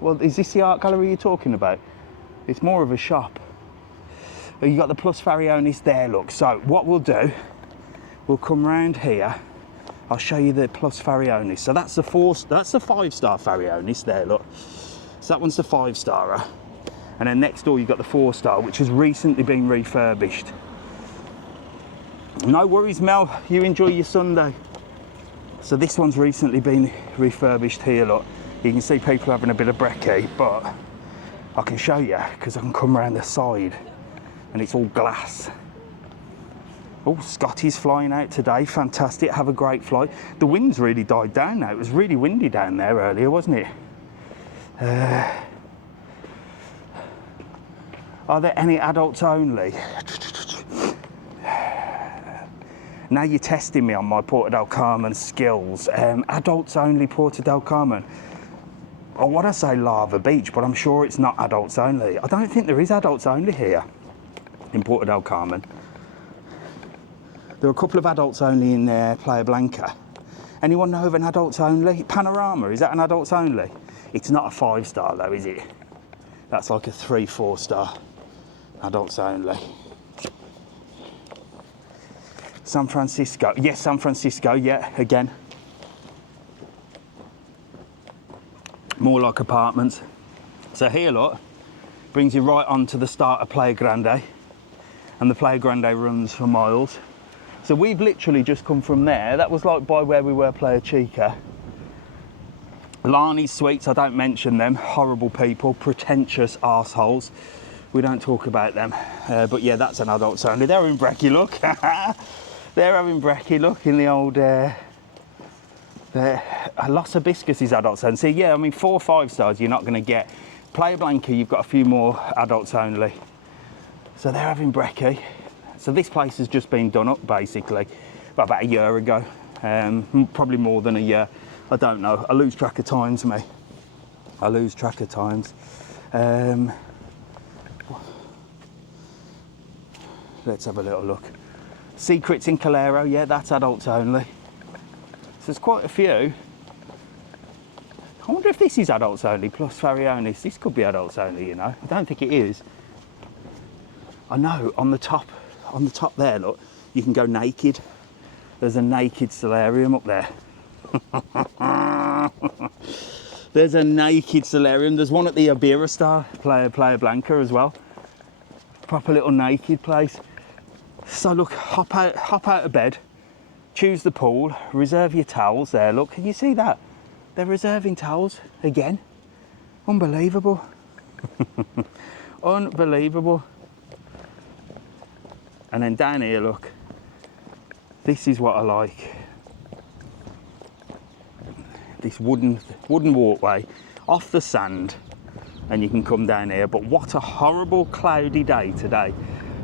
Well, is this the art gallery you're talking about? It's more of a shop. You got the Plus Farionis there, look. So what we'll do, we'll come round here. I'll show you the Plus Farionis. So that's the 5 star Farionis there, look. So that one's the 5 starer. And then next door you've got the 4 star, which has recently been refurbished. No worries, Mel, you enjoy your Sunday. So this one's recently been refurbished here, look. You can see people having a bit of brekkie, but I can show you because I can come around the side and it's all glass. Oh, Scotty's flying out today, fantastic, have a great flight. The wind's really died down now. It was really windy down there earlier, wasn't it? Are there any adults only? Now you're testing me on my Puerto del Carmen skills. Adults only Puerto del Carmen. I want to say Lava Beach, but I'm sure it's not adults only. I don't think there is adults only here in Puerto del Carmen. There are a couple of adults only in Playa Blanca. Anyone know of an adults only? Panorama, is that an adults only? It's not a 5-star though, is it? That's like a 3-4 star. Adults only. San Francisco. Yes, San Francisco, yeah, again. More like apartments. So here, look, brings you right on to the start of Playa Grande. And the Playa Grande runs for miles. So we've literally just come from there. That was like by where we were, Playa Chica. Lani's Sweets, I don't mention them. Horrible people, pretentious arseholes. We don't talk about them. But yeah, that's an adults only. They're having brekkie, look. They're having brekkie, look, in the old... Los Hibiscus is adults only. So yeah, I mean, 4 or 5 stars you're not going to get. Playa Blanca, you've got a few more adults only. So they're having brekkie. So this place has just been done up, basically, about a year ago. Probably more than a year. I don't know. I lose track of times, me. I lose track of times. Let's have a little look. Secrets in Calero, yeah, that's adults only. So there's quite a few. I wonder if this is adults only, plus Farionis. This could be adults only, you know. I don't think it is. I know, on the top there, look, you can go naked. There's a naked solarium up there. There's a naked solarium. There's one at the Iberostar, Playa Blanca as well. Proper little naked place. So look, hop out of bed, choose the pool, reserve your towels there. Look, can you see that? They're reserving towels again. Unbelievable. Unbelievable. And then down here, look, this is what I like. This wooden walkway off the sand, and you can come down here. But what a horrible cloudy day today.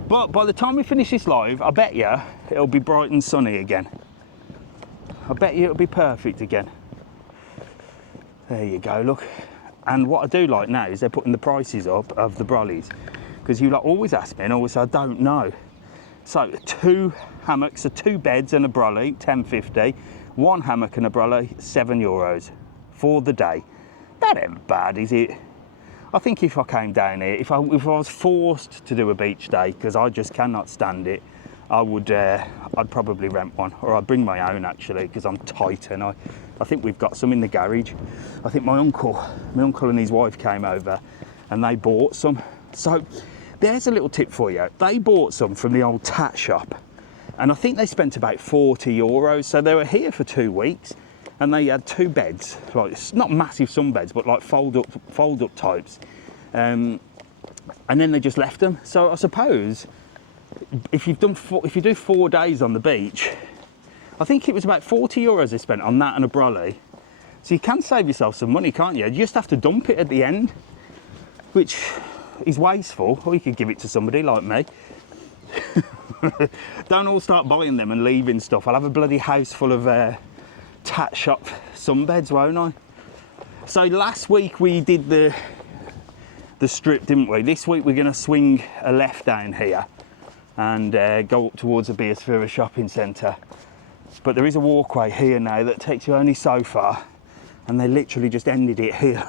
But by the time we finish this live, I bet you it'll be bright and sunny again. I bet you it'll be perfect again. There you go, look. And what I do like now is they're putting the prices up of the brollies, because you always ask me and always say I don't know. So 2 hammocks, so 2 beds and a brolly, $10.50. 1 hammock and a brolly, €7 for the day. That ain't bad, is it? I think if I came down here, if I was forced to do a beach day, because I just cannot stand it, I would, I'd probably rent one, or I'd bring my own actually, because I'm tight and I think we've got some in the garage. I think my uncle and his wife came over and they bought some. So there's a little tip for you. They bought some from the old tat shop, and I think they spent about €40. So they were here for 2 weeks, and they had 2 beds, like not massive sunbeds, but like fold up types. And then they just left them. So I suppose if you do 4 days on the beach, I think it was about €40 they spent on that and a brolly. So you can save yourself some money, can't you? You just have to dump it at the end, which is wasteful, or you could give it to somebody like me. Don't all start buying them and leaving stuff. I'll have a bloody house full of tat shop sunbeds, won't I? So last week we did the strip, didn't we? This week we're going to swing a left down here and go up towards the Biosphere shopping centre. But there is a walkway here now that takes you only so far, and they literally just ended it here.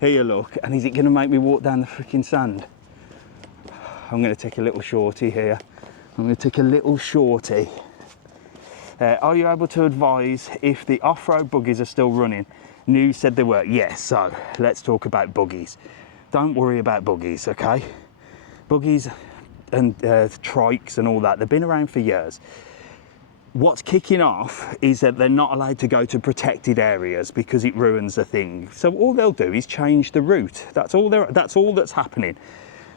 Here, look, and is it going to make me walk down the freaking sand? I'm going to take a little shorty here. I'm going to take a little shorty. Are you able to advise if the off-road buggies are still running? News said they were. Yes, so let's talk about buggies. Don't worry about buggies, okay? Buggies and trikes and all that, they've been around for years. What's kicking off is that they're not allowed to go to protected areas because it ruins the thing. So all they'll do is change the route. That's all that's happening.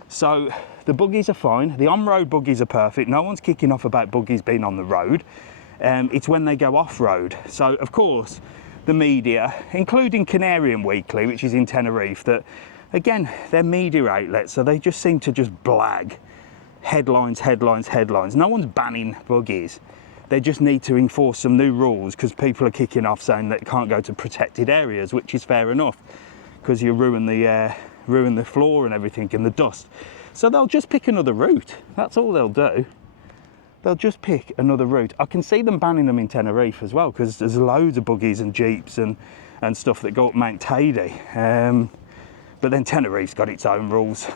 So the buggies are fine. The on-road buggies are perfect. No one's kicking off about buggies being on the road. It's when they go off-road. So of course, the media, including Canary Weekly, which is in Tenerife, that again, they're media outlets, so they just seem to just blag. Headlines, headlines, headlines. No one's banning buggies. They just need to enforce some new rules because people are kicking off saying that you can't go to protected areas, which is fair enough because you ruin the floor and everything in the dust. So they'll just pick another route. That's all they'll do. They'll just pick another route. I can see them banning them in Tenerife as well because there's loads of buggies and jeeps and stuff that go up Mount Teide. But then Tenerife's got its own rules.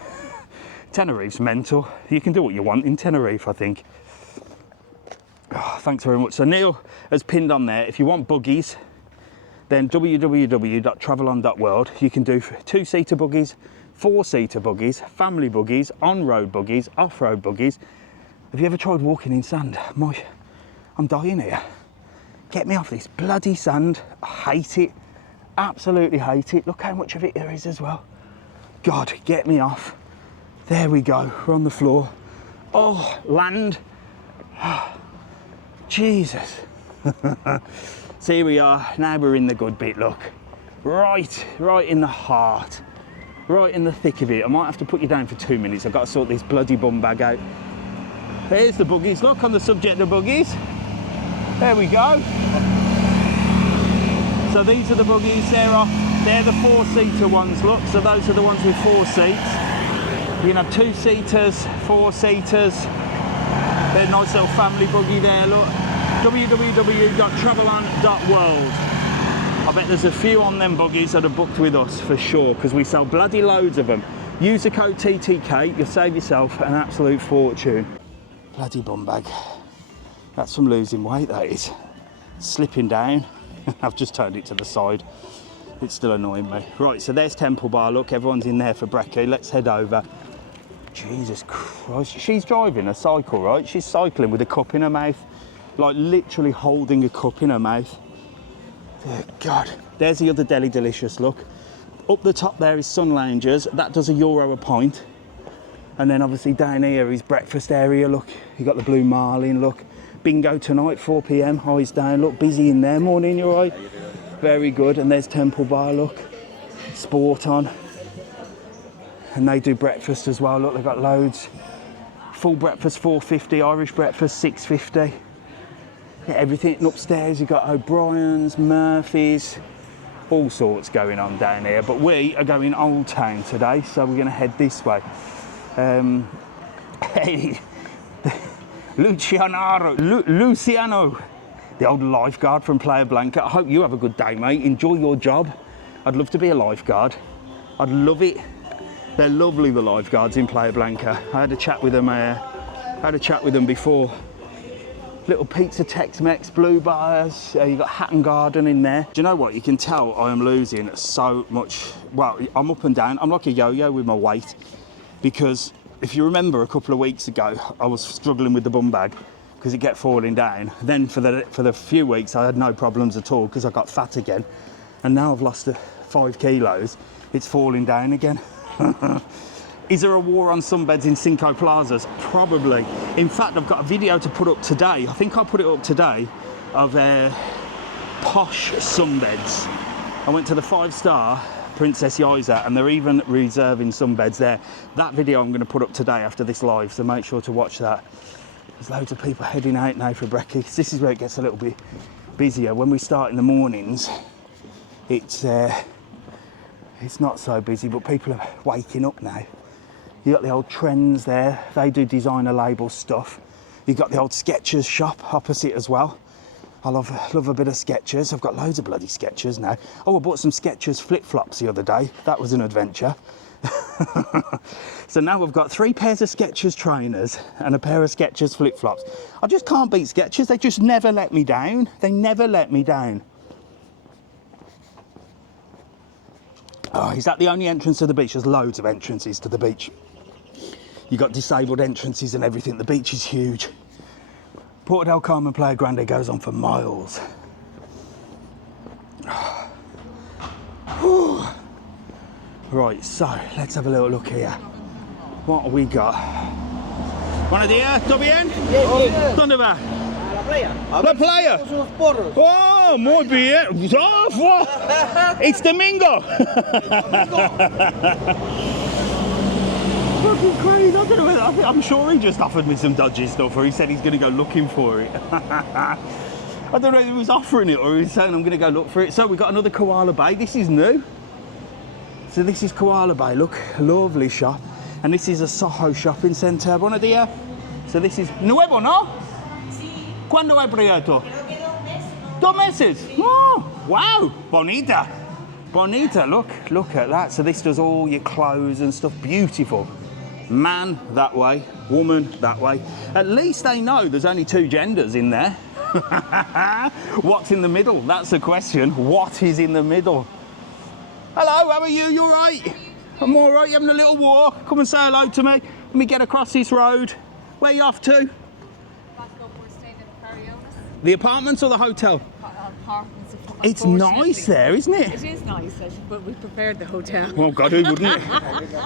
Tenerife's mental. You can do what you want in Tenerife, I think. Oh, thanks very much. So Neil has pinned on there, if you want buggies, then www.travelon.world. You can do 2-seater buggies, 4-seater buggies, family buggies, on-road buggies, off-road buggies. Have you ever tried walking in sand? I'm dying here. Get me off this bloody sand. I hate it. Absolutely hate it. Look how much of it there is as well. God, get me off. There we go. We're on the floor. Oh, land. Jesus. So here we are. Now we're in the good bit, look. Right in the heart. Right in the thick of it. I might have to put you down for 2 minutes. I've got to sort this bloody bum bag out. There's the buggies. Look, on the subject of buggies. There we go. So these are the buggies. They're the 4-seater ones, look. So those are the ones with 4 seats. You can have 2-seaters, 4-seaters. They're a nice little family buggy there, look. www.travelon.world. I bet there's a few on them buggies that are booked with us for sure, because we sell bloody loads of them. Use the code TTK, you'll save yourself an absolute fortune. Bloody bum bag. That's from losing weight, that is. Slipping down. I've just turned it to the side. It's still annoying me. Right, so there's Temple Bar, look, everyone's in there for brekkie. Let's head over. Jesus Christ, she's driving a cycle, right? She's cycling with a cup in her mouth, like literally holding a cup in her mouth. Dear God. There's the other Deli Delicious, look. Up the top there is Sun Loungers, that does €1 a pint. And then obviously down here is breakfast area, look. You got the Blue Marlin, look. Bingo tonight, 4 PM, eyes down, look, busy in there. Morning, you all right? Very good. And there's Temple Bar, look. Sport on. And they do breakfast as well, look, they've got loads. Full breakfast, $4.50, Irish breakfast, $6.50. Yeah, everything. And upstairs you've got O'Brien's, Murphy's, all sorts going on down here. But we are going Old Town today, so we're gonna head this way. Hey, Luciano, the old lifeguard from Playa Blanca. I hope you have a good day, mate. Enjoy your job. I'd love to be a lifeguard. I'd love it. They're lovely, the lifeguards in Playa Blanca. I had a chat with them. Before. Little pizza, Tex-Mex, blue bars. You got Hatton Garden in there. Do you know what? You can tell I am losing so much. Well, I'm up and down. I'm like a yo-yo with my weight, because if you remember a couple of weeks ago, I was struggling with the bum bag because it kept falling down. Then for the few weeks, I had no problems at all because I got fat again. And now I've lost 5 kilos. It's falling down again. Is there a war on sunbeds in Cinco Plazas? Probably. In fact, I've got a video to put up today. I think I'll put it up today of posh sunbeds. I went to the 5-star Princess Yiza and they're even reserving sunbeds there. That video I'm going to put up today after this live, so make sure to watch that. There's loads of people heading out now for brekkie. This is where it gets a little bit busier. When we start in the mornings, it's not so busy, but people are waking up now. You got the old Trends there. They do designer label stuff. You got the old Skechers shop opposite as well. I love a bit of Skechers. I've got loads of bloody Skechers now. Oh, I bought some Skechers flip-flops the other day. That was an adventure. So now we've got 3 pairs of Skechers trainers and a pair of Skechers flip-flops. I just can't beat Skechers. They just never let me down. They never let me down. Oh, is that the only entrance to the beach? There's loads of entrances to the beach. You got disabled entrances and everything. The beach is huge. Puerto del Carmen, Playa Grande goes on for miles. Right, so let's have a little look here. What have we got? Buenos días, ¿todo bien? ¿Dónde va? La playa. Oh, muy bien. Oh, it's Domingo. fucking crazy. I don't know whether, I'm sure he just offered me some dodgy stuff, or he said he's going to go looking for it. I don't know if he was offering it or he was saying I'm going to go look for it. So we've got another Koala Bay. This is new. So this is Koala Bay. Look, lovely shop. And this is a Soho shopping centre. Buenos días. So this is nuevo, ¿no? Sí. ¿Cuándo he abierto? Creo que 2 meses. 2 meses? Oh, wow. Bonita. Bonita, look at that. So this does all your clothes and stuff. Beautiful. Man that way, woman that way. At least they know there's only 2 genders in there. What's in the middle? That's the question. What is in the middle? Hello, how are you? You all right? I'm all right. You having a little walk? Come and say hello to me. Let me get across this road. Where are you off to? The apartments or the hotel? Apartments. It's nice there, isn't it? It is nice, but we preferred the hotel. Well, God, who wouldn't it?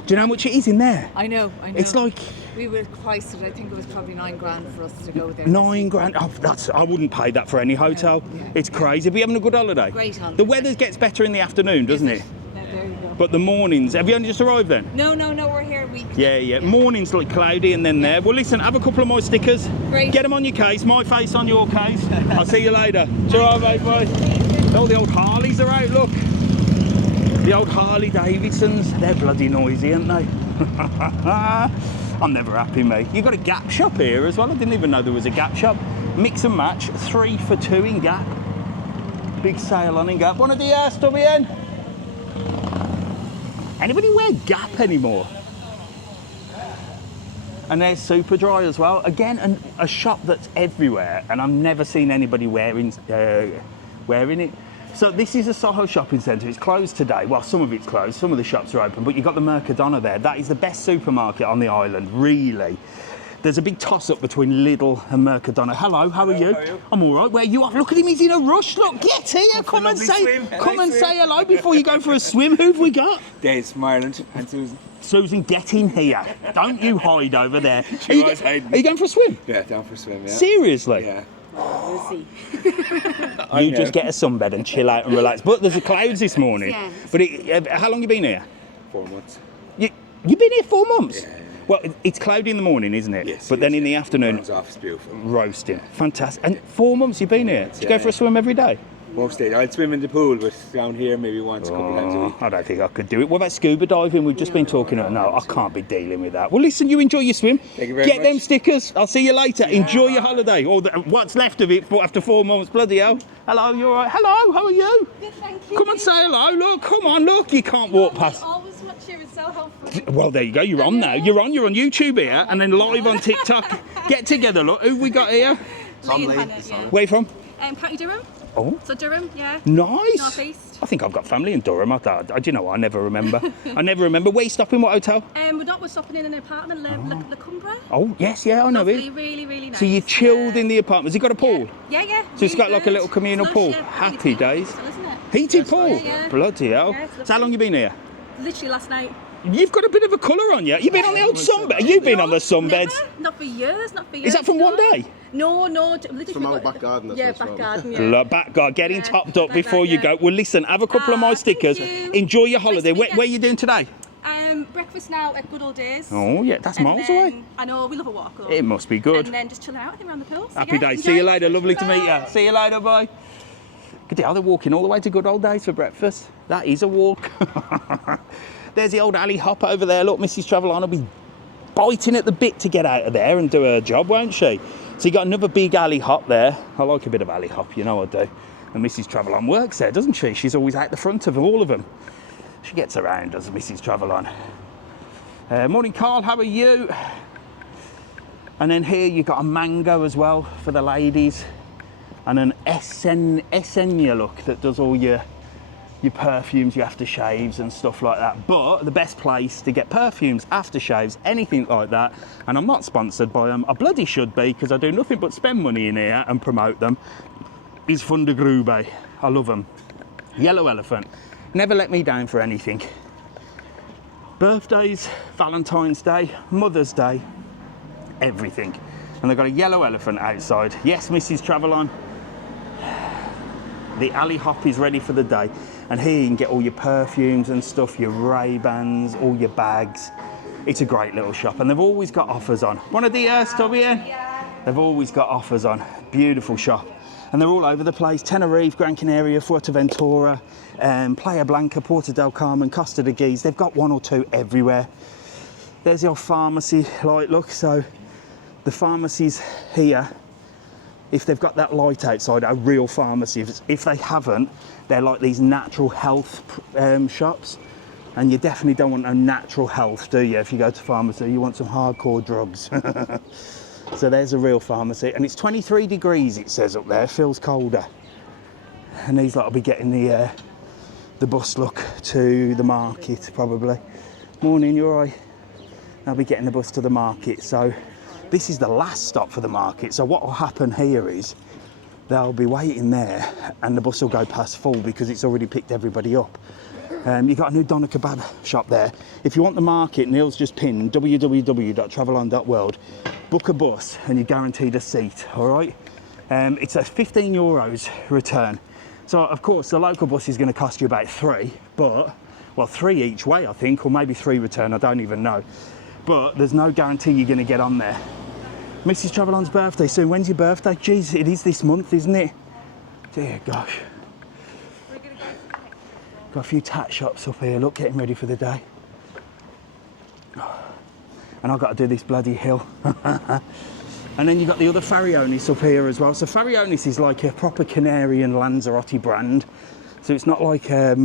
Do you know how much it is in there? I know. It's like... We were priced it, I think it was probably £9,000 for us to go there. 9 grand. Oh, I wouldn't pay that for any hotel. Yeah. It's crazy. But you having a good holiday? Great holiday. The weather gets better in the afternoon, doesn't it? Yeah, there you go. But the mornings, have you only just arrived then? No, we're here a week. Yeah. Mornings like cloudy and then there. Well, listen, have a couple of my stickers. Great. Get them on your case, my face on your case. I'll see you later. Ta-ra, mate, bye. Oh, the old Harleys are out, look. The old Harley Davidsons. They're bloody noisy, aren't they? I'm never happy, mate. You've got a Gap shop here as well. I didn't even know there was a Gap shop. Mix and match, 3 for 2 in Gap. Big sale on in Gap. Buenos días, ¿todo bien? Anybody wear Gap anymore? And there's Superdry as well. Again, a shop that's everywhere, and I've never seen anybody wearing it. So this is a Soho shopping centre. It's closed today. Well, some of it's closed, some of the shops are open, but you've got the Mercadona there. That is the best supermarket on the island, really. There's a big toss-up between Lidl and Mercadona. Hello, how are you? How are you? I'm all right. Where are you off? Look at him, he's in a rush. Look, get here. Come and say hello before you go for a swim. Who've we got? Des, Marlon and Susan. Susan, get in here. Don't you hide over there. She was hiding. Are you going for a swim? Yeah, down for a swim, yeah. Seriously? Yeah. We'll see. You just get a sunbed and chill out and relax. But there's the clouds this morning. Yes. But how long you been here? 4 months. You've been here 4 months? Yeah. Well, it's cloudy in the morning, isn't it? Yes. But then in the afternoon, Burns off, it's beautiful. roasting. Fantastic. And 4 months you've been here? Do you go for a swim every day? Most days. I'd swim in the pool, but down here maybe once, a couple times a week. I don't think I could do it. What about scuba diving? We've just been talking about. No, I can't be dealing with that. Well, listen, you enjoy your swim. Thank you very Get much. them stickers. I'll see you later. Enjoy your holiday, or what's left of it after 4 months. Bloody hell. Hello, you all right? Hello, how are you? Good, thank you. Come and say hello. Look, come on, look. You can't walk past. I always watch you, it's so helpful. Well, there you go. You're on now. You're on YouTube here, and then live on TikTok. Get together. Look, who we got here? Lee and Hannah, yeah. Where you from? County Durham. Oh, So Durham, yeah. nice. North East. I think I've got family in Durham. Do you know what? I never remember. Where you stopping? What hotel? We're stopping in an apartment, La Cumbra. Oh, yes, yeah, I know Lovely, it. really, really nice. So you chilled in the apartment. Has it got a pool? Yeah. So it's got like a little communal pool. Yeah, Happy days. Still, isn't it? Heated pool. Yeah. Bloody hell. Yeah, it's So how long you been here? Literally last night. You've got a bit of a colour on you. You've been on the old sunbed. You've been on the sunbeds. Never. Not for years, Is that from one day? No, literally. From our back garden, that's Yeah, where it's back from. garden, yeah. Look, back guard, getting Yeah, topped up back before guard, you yeah. go. Well, listen, have a couple of my Thank stickers. you. Enjoy your holiday. Nice to meet you. Where are you doing today? Breakfast now at Good Old Days. Oh, yeah, that's And miles then- away. I know, we love a walk up. It must be good. And then just chilling out here around the pool. So Happy yeah, days. enjoy. See you later. Lovely to meet you. Bye. See you later. Bye. Good day. They're walking all the way to Good Old Days for breakfast. That is a walk. There's the old alley hop over there. Look, Mrs. Travelon will be biting at the bit to get out of there and do her job, won't she? So you got another big alley hop there. I like a bit of alley hop, you know I do. And Mrs. Travelon works there, doesn't she? She's always out the front of all of them. She gets around, does Mrs. Travelon. Morning, Carl. How are you? And then here you've got a mango as well for the ladies, and an Essenia look that does all your perfumes, your aftershaves and stuff like that. But the best place to get perfumes, aftershaves, anything like that, and I'm not sponsored by them, I bloody should be, because I do nothing but spend money in here and promote them, is Funda Grube. I love them. Yellow Elephant. Never let me down for anything. Birthdays, Valentine's Day, Mother's Day, everything. And they've got a Yellow Elephant outside. Yes, Mrs. Travelon. The alley hop is ready for the day. And here you can get all your perfumes and stuff, your Ray-Bans, all your bags. It's a great little shop, and they've always got offers on. One of the WN? They've always got offers on. Beautiful shop. And they're all over the place. Tenerife, Gran Canaria, Fuerteventura, Playa Blanca, Puerto del Carmen, Costa de Guise. They've got one or two everywhere. There's the old pharmacy light, look. So the pharmacies here, if they've got that light outside, a real pharmacy. If they haven't, they're like these natural health shops. And you definitely don't want no natural health, do you? If you go to pharmacy, you want some hardcore drugs. So there's a real pharmacy, and it's 23 degrees, it says up there. Feels colder. And these lot will be getting the bus, look, to the market probably. Morning, you all right? They'll be getting the bus to the market. So this is the last stop for the market. So what will happen here is they'll be waiting there, and the bus will go past full because it's already picked everybody up. You've got a new doner kebab shop there. If you want the market, Neil's just pinned www.travelon.world. Book a bus and you're guaranteed a seat, all right? It's a €15 return. So, of course, the local bus is going to cost you about £3, but, well, £3 each way, I think, or maybe £3 return, I don't even know. But there's no guarantee you're going to get on there. Mrs. Travelon's birthday soon. When's your birthday? Jeez, it is this month, isn't it? Dear gosh. Got a few tat shops up here, look, getting ready for the day. And I've got to do this bloody hill. And then you've got the other Farionis up here as well. So Farionis is like a proper Canary and Lanzarote brand. So it's not like your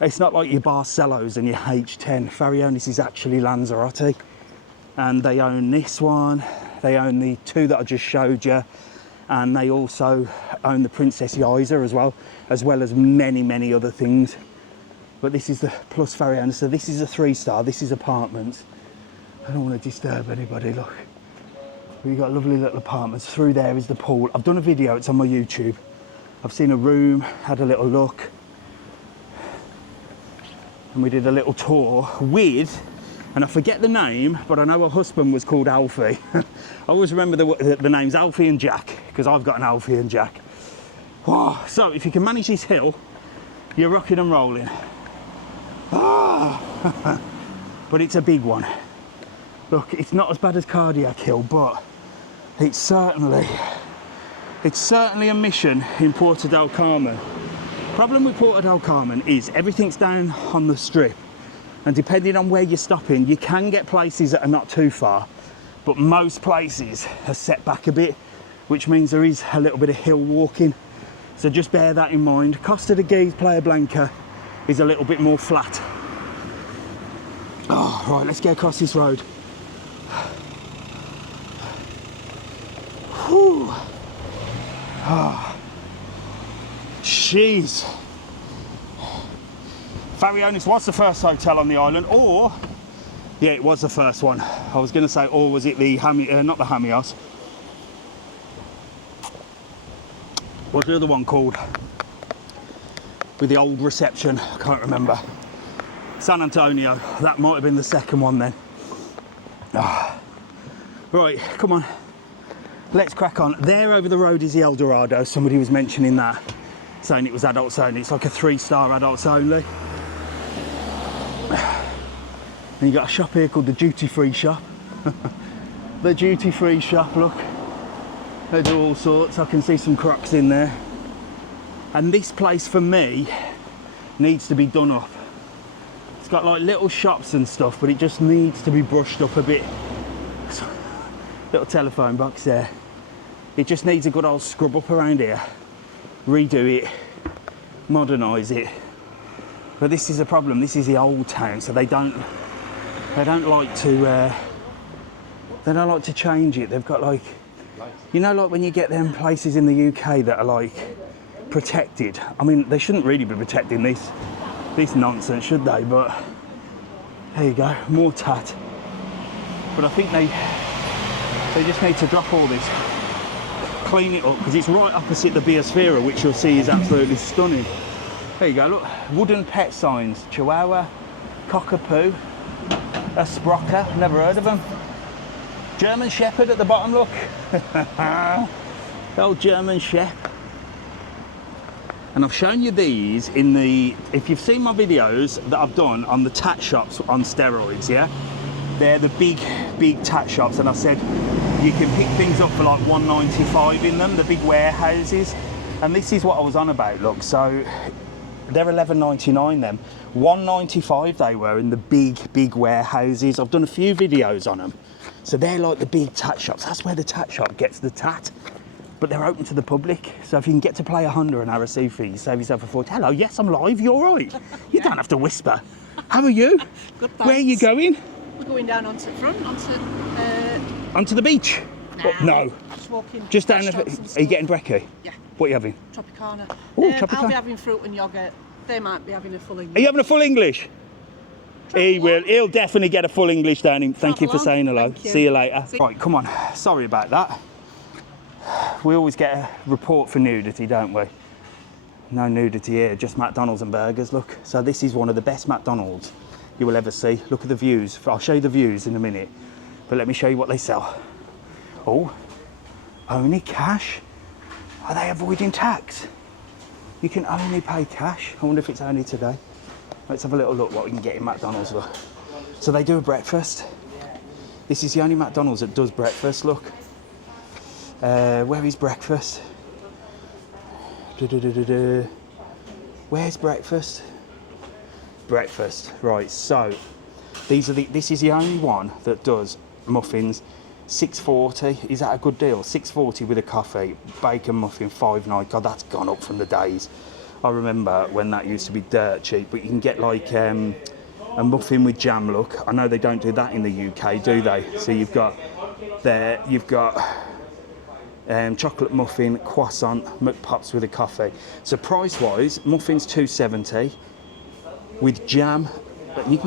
Barcelos and your H10. Farionis is actually Lanzarote. And they own this one. They own the two that I just showed you. And they also own the Princess Isa as well as many, many other things. But this is the Plus Farionis. So this is a 3-star, this is apartments. I don't want to disturb anybody, look. We've got lovely little apartments. Through there is the pool. I've done a video, it's on my YouTube. I've seen a room, had a little look. And we did a little tour with, and I forget the name, but I know her husband was called Alfie. I always remember the names Alfie and Jack, because I've got an Alfie and Jack. Oh, so if you can manage this hill, you're rocking and rolling. Ah. But it's a big one. Look, it's not as bad as Cardiac Hill, but it's certainly a mission in Puerto del Carmen. Problem with Puerto del Carmen is everything's down on the strip, and depending on where you're stopping, you can get places that are not too far, but most places are set back a bit, which means there is a little bit of hill walking. So just bear that in mind. Costa de Guise, Playa Blanca is a little bit more flat. Oh, right, let's get across this road. Whew. Oh. Jeez. Farionis was the first hotel on the island, or, yeah, it was the first one. I was going to say, or was it the not the Hamios. What's the other one called? With the old reception, I can't remember. San Antonio, that might have been the second one then. Oh. Right, come on. Let's crack on. There over the road is the El Dorado. Somebody was mentioning that, saying it was adults only. It's like a 3-star adults only. And you got a shop here called the Duty Free Shop. The Duty Free Shop, look. They do all sorts. I can see some Crocs in there. And this place for me needs to be done up. It's got like little shops and stuff, but it just needs to be brushed up a bit. Little telephone box there. It just needs a good old scrub up around here. Redo it, modernise it. But this is a problem. This is the old town, so they don't like to change it. They've got like, you know, like when you get them places in the UK that are like protected. I mean, they shouldn't really be protecting this nonsense, should they? But there you go, more tat. But I think they just need to drop all this, clean it up, because it's right opposite the Biosphere, which you'll see is absolutely stunning. There you go, look, wooden pet signs, Chihuahua, Cockapoo, a Sprocker, never heard of them. German Shepherd at the bottom, look. The old German Shepherd. And I've shown you these in the, if you've seen my videos that I've done on the tat shops on steroids, yeah? They're the big tat shops, and I said you can pick things up for like $1.95 in them, the big warehouses. And this is what I was on about, look. So they're $11.99 them. $1.95 they were in the big warehouses. I've done a few videos on them. So they're like the big tat shops. That's where the tat shop gets the tat. But they're open to the public. So if you can get to Playa Honda and RSC fee, you save yourself a fortune. Hello, yes, I'm live, you're right. You don't have to whisper. How are you? Good, Where are you going? We're going down onto the front, Onto the beach? No. Just walking. Just down the... restaurants and Are you stuff. getting brekkie? Yeah, What are you having? Tropicana. Oh, I'll Tropicana. be having fruit and yoghurt. They might be having a full Are English. you having a full English? He will. He'll definitely get a full English down him. Thank you for along. saying hello. Thank you. See you later. Right, come on. Sorry about that. We always get a report for nudity, don't we? No nudity here, just McDonald's and burgers, look. So this is one of the best McDonald's you will ever see. Look at the views. I'll show you the views in a minute. But let me show you what they sell. Oh, only cash? Are they avoiding tax? You can only pay cash. I wonder if it's only today. Let's have a little look what we can get in McDonald's, look. So they do a breakfast. This is the only McDonald's that does breakfast, look. Where is breakfast? Where's breakfast? Breakfast, right, so this is the only one that does muffins. $6.40, is that a good deal? $6.40 with a coffee, bacon muffin, $5.9. God, that's gone up from the days. I remember when that used to be dirt cheap, but you can get like a muffin with jam, look. I know they don't do that in the UK, do they? So you've got chocolate muffin, croissant, McPops with a coffee. So price-wise, muffins $2.70 with jam. But you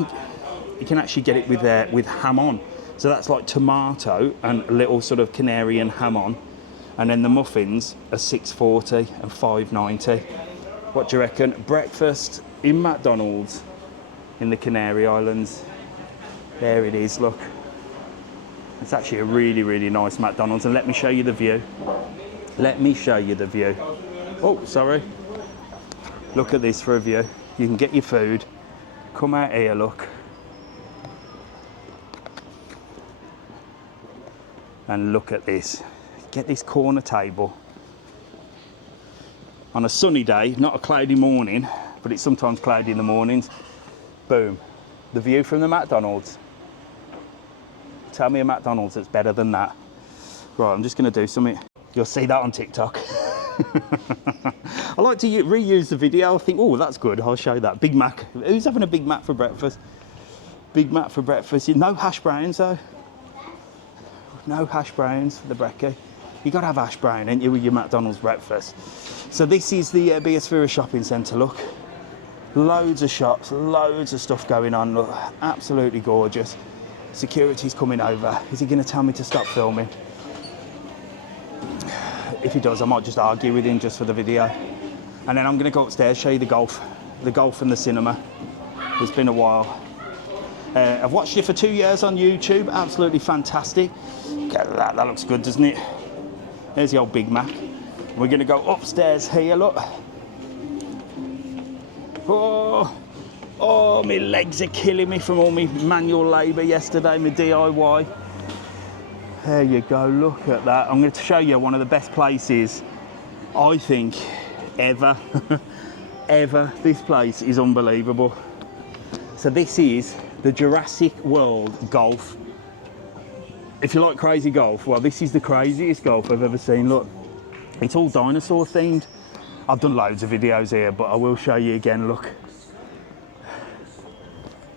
can actually get it with ham on. So that's like tomato and a little sort of canary and ham on. And then the muffins are $6.40 and $5.90. What do you reckon? Breakfast in McDonald's in the Canary Islands. There it is, look. It's actually a really nice McDonald's, and let me show you the view. Let me show you the view. Oh, sorry. Look at this for a view. You can get your food. Come out here, look. And look at this. Get this corner table. On a sunny day, not a cloudy morning, but it's sometimes cloudy in the mornings. Boom. The view from the McDonald's. Tell me a McDonald's that's better than that. Right, I'm just going to do something. You'll see that on TikTok. I like to reuse the video. I think, oh, that's good. I'll show that. Big Mac. Who's having a Big Mac for breakfast? Big Mac for breakfast. No hash browns, though. No hash browns for the brekkie. You got to have hash brown, ain't you, with your McDonald's breakfast? So this is the Biosphere shopping centre, look. Loads of shops, loads of stuff going on, look. Absolutely gorgeous. Security's coming over. Is he going to tell me to stop filming? If he does, I might just argue with him just for the video. And then I'm going to go upstairs, show you the golf and the cinema. It's been a while. I've watched it for 2 years on YouTube. Absolutely fantastic. Look at that. That looks good, doesn't it? There's the old Big Mac. We're going to go upstairs here, look. Oh, my legs are killing me from all my manual labour yesterday, my DIY. There you go, look at that. I'm going to show you one of the best places, I think, ever. Ever. This place is unbelievable. So this is the Jurassic World Golf. If you like crazy golf, well, this is the craziest golf I've ever seen, look. It's all dinosaur themed. I've done loads of videos here, but I will show you again, look.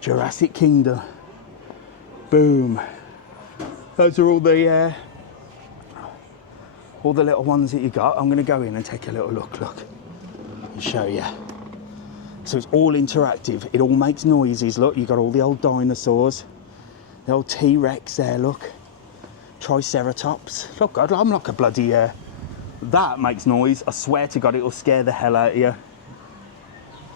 Jurassic Kingdom. Boom. Those are all the little ones that you got. I'm going to go in and take a little look, and show you. So it's all interactive. It all makes noises, look. You've got all the old dinosaurs. The old T-Rex there, look. Triceratops. Look, God, I'm like a bloody... that makes noise. I swear to God, it'll scare the hell out of you.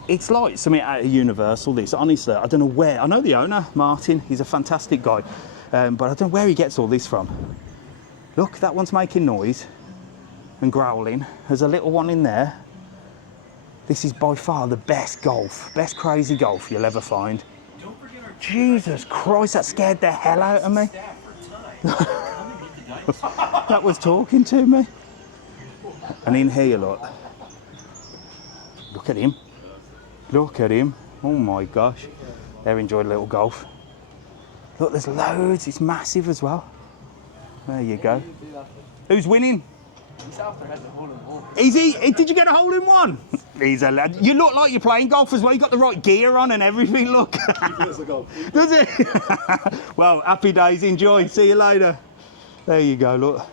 It's like something out of Universal, this, honestly. I don't know where. I know the owner, Martin. He's a fantastic guy. But I don't know where he gets all this from. Look, that one's making noise and growling. There's a little one in there. This is by far the best golf, best crazy golf you'll ever find. Jesus Christ, that scared the hell out of me. That was talking to me. And in here, look at him. Look at him. Oh my gosh. They're enjoying a little golf. Look, there's loads. It's massive as well. There you go. Who's winning? Is he? Did you get a hole in one? He's a lad. You look like you're playing golf as well. You got the right gear on and everything. Look. Does it? Well, happy days. Enjoy. See you later. There you go. Look.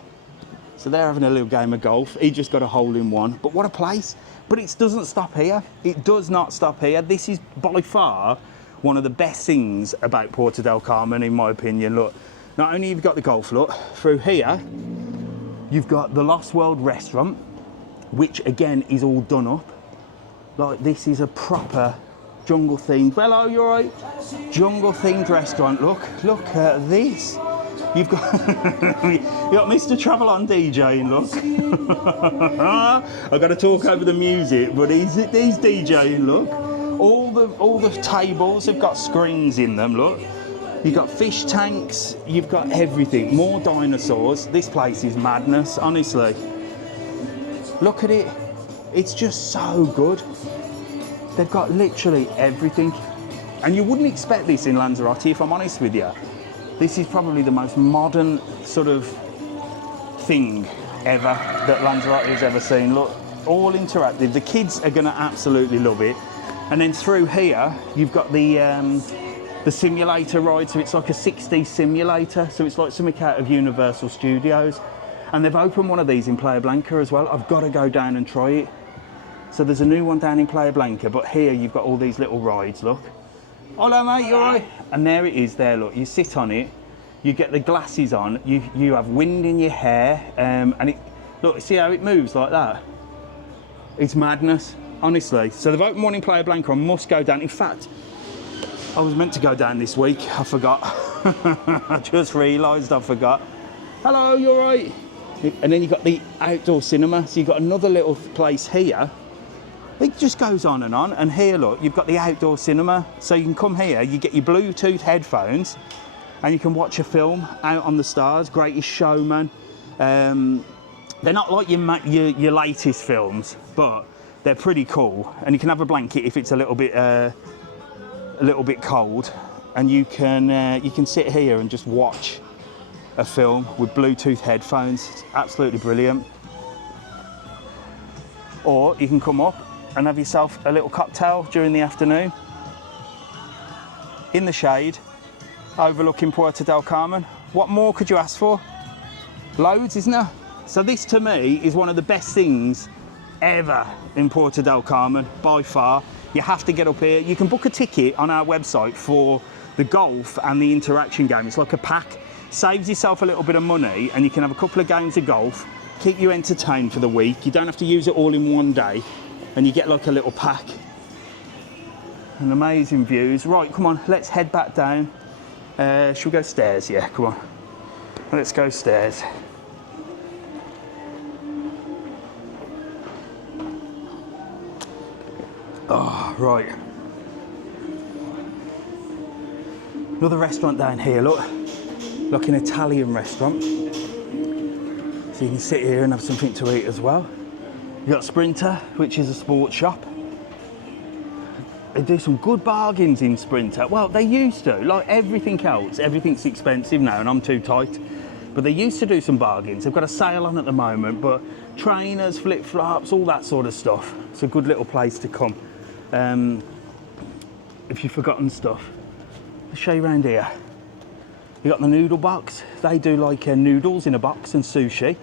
So they're having a little game of golf. He just got a hole in one. But what a place. But it doesn't stop here. It does not stop here. This is by far one of the best things about Puerto del Carmen, in my opinion. Look, not only have you got the golf, look, through here, you've got the Lost World restaurant, which again is all done up. Like, this is a proper jungle themed, hello, you all right? Jungle themed restaurant. Look at this. You've got, you got Mr. Travel on DJing, look. I've got to talk over the music, but he's DJing, look. All the tables have got screens in them, look. You've got fish tanks, you've got everything. More dinosaurs. This place is madness, honestly. Look at it. It's just so good. They've got literally everything. And you wouldn't expect this in Lanzarote, if I'm honest with you. This is probably the most modern sort of thing ever that Lanzarote has ever seen. Look, all interactive. The kids are going to absolutely love it. And then through here, you've got the simulator ride. So it's like a 6D simulator. So it's like something out of Universal Studios. And they've opened one of these in Playa Blanca as well. I've got to go down and try it. So there's a new one down in Playa Blanca, but here you've got all these little rides, look. Hello mate, you all right? And there it is there, look. You sit on it, you get the glasses on, you have wind in your hair, and it, look, see how it moves like that? It's madness, honestly. So they've opened one in Playa Blanca. I must go down. In fact, I was meant to go down this week. I forgot. I just realised I forgot. Hello, you all right? And then you've got the outdoor cinema. So you've got another little place here. It just goes on. And here, look, you've got the outdoor cinema. So you can come here, you get your Bluetooth headphones, and you can watch a film out on the stars. Greatest Showman. They're not like your latest films, but they're pretty cool. And you can have a blanket if it's a little bit cold, and you can sit here and just watch a film with Bluetooth headphones. It's absolutely brilliant. Or you can come up and have yourself a little cocktail during the afternoon in the shade, overlooking Puerto del Carmen. What more could you ask for? Loads, isn't there? So this, to me, is one of the best things ever in Puerto del Carmen, by far. You have to get up here. You can book a ticket on our website for the golf and the interaction game. It's like a pack. Saves yourself a little bit of money, and you can have a couple of games of golf, keep you entertained for the week. You don't have to use it all in one day, and you get like a little pack. And amazing views. Right, come on, let's head back down. Should we go stairs? Yeah, come on. Let's go stairs. Oh, right. Another restaurant down here, look. Like an Italian restaurant. So you can sit here and have something to eat as well. You've got Sprinter, which is a sports shop. They do some good bargains in Sprinter. Well, they used to. Like everything else, everything's expensive now and I'm too tight. But they used to do some bargains. They've got a sale on at the moment, but trainers, flip-flops, all that sort of stuff. It's a good little place to come. If you've forgotten stuff, I'll show you around here. You got the noodle box. They do like noodles in a box and sushi.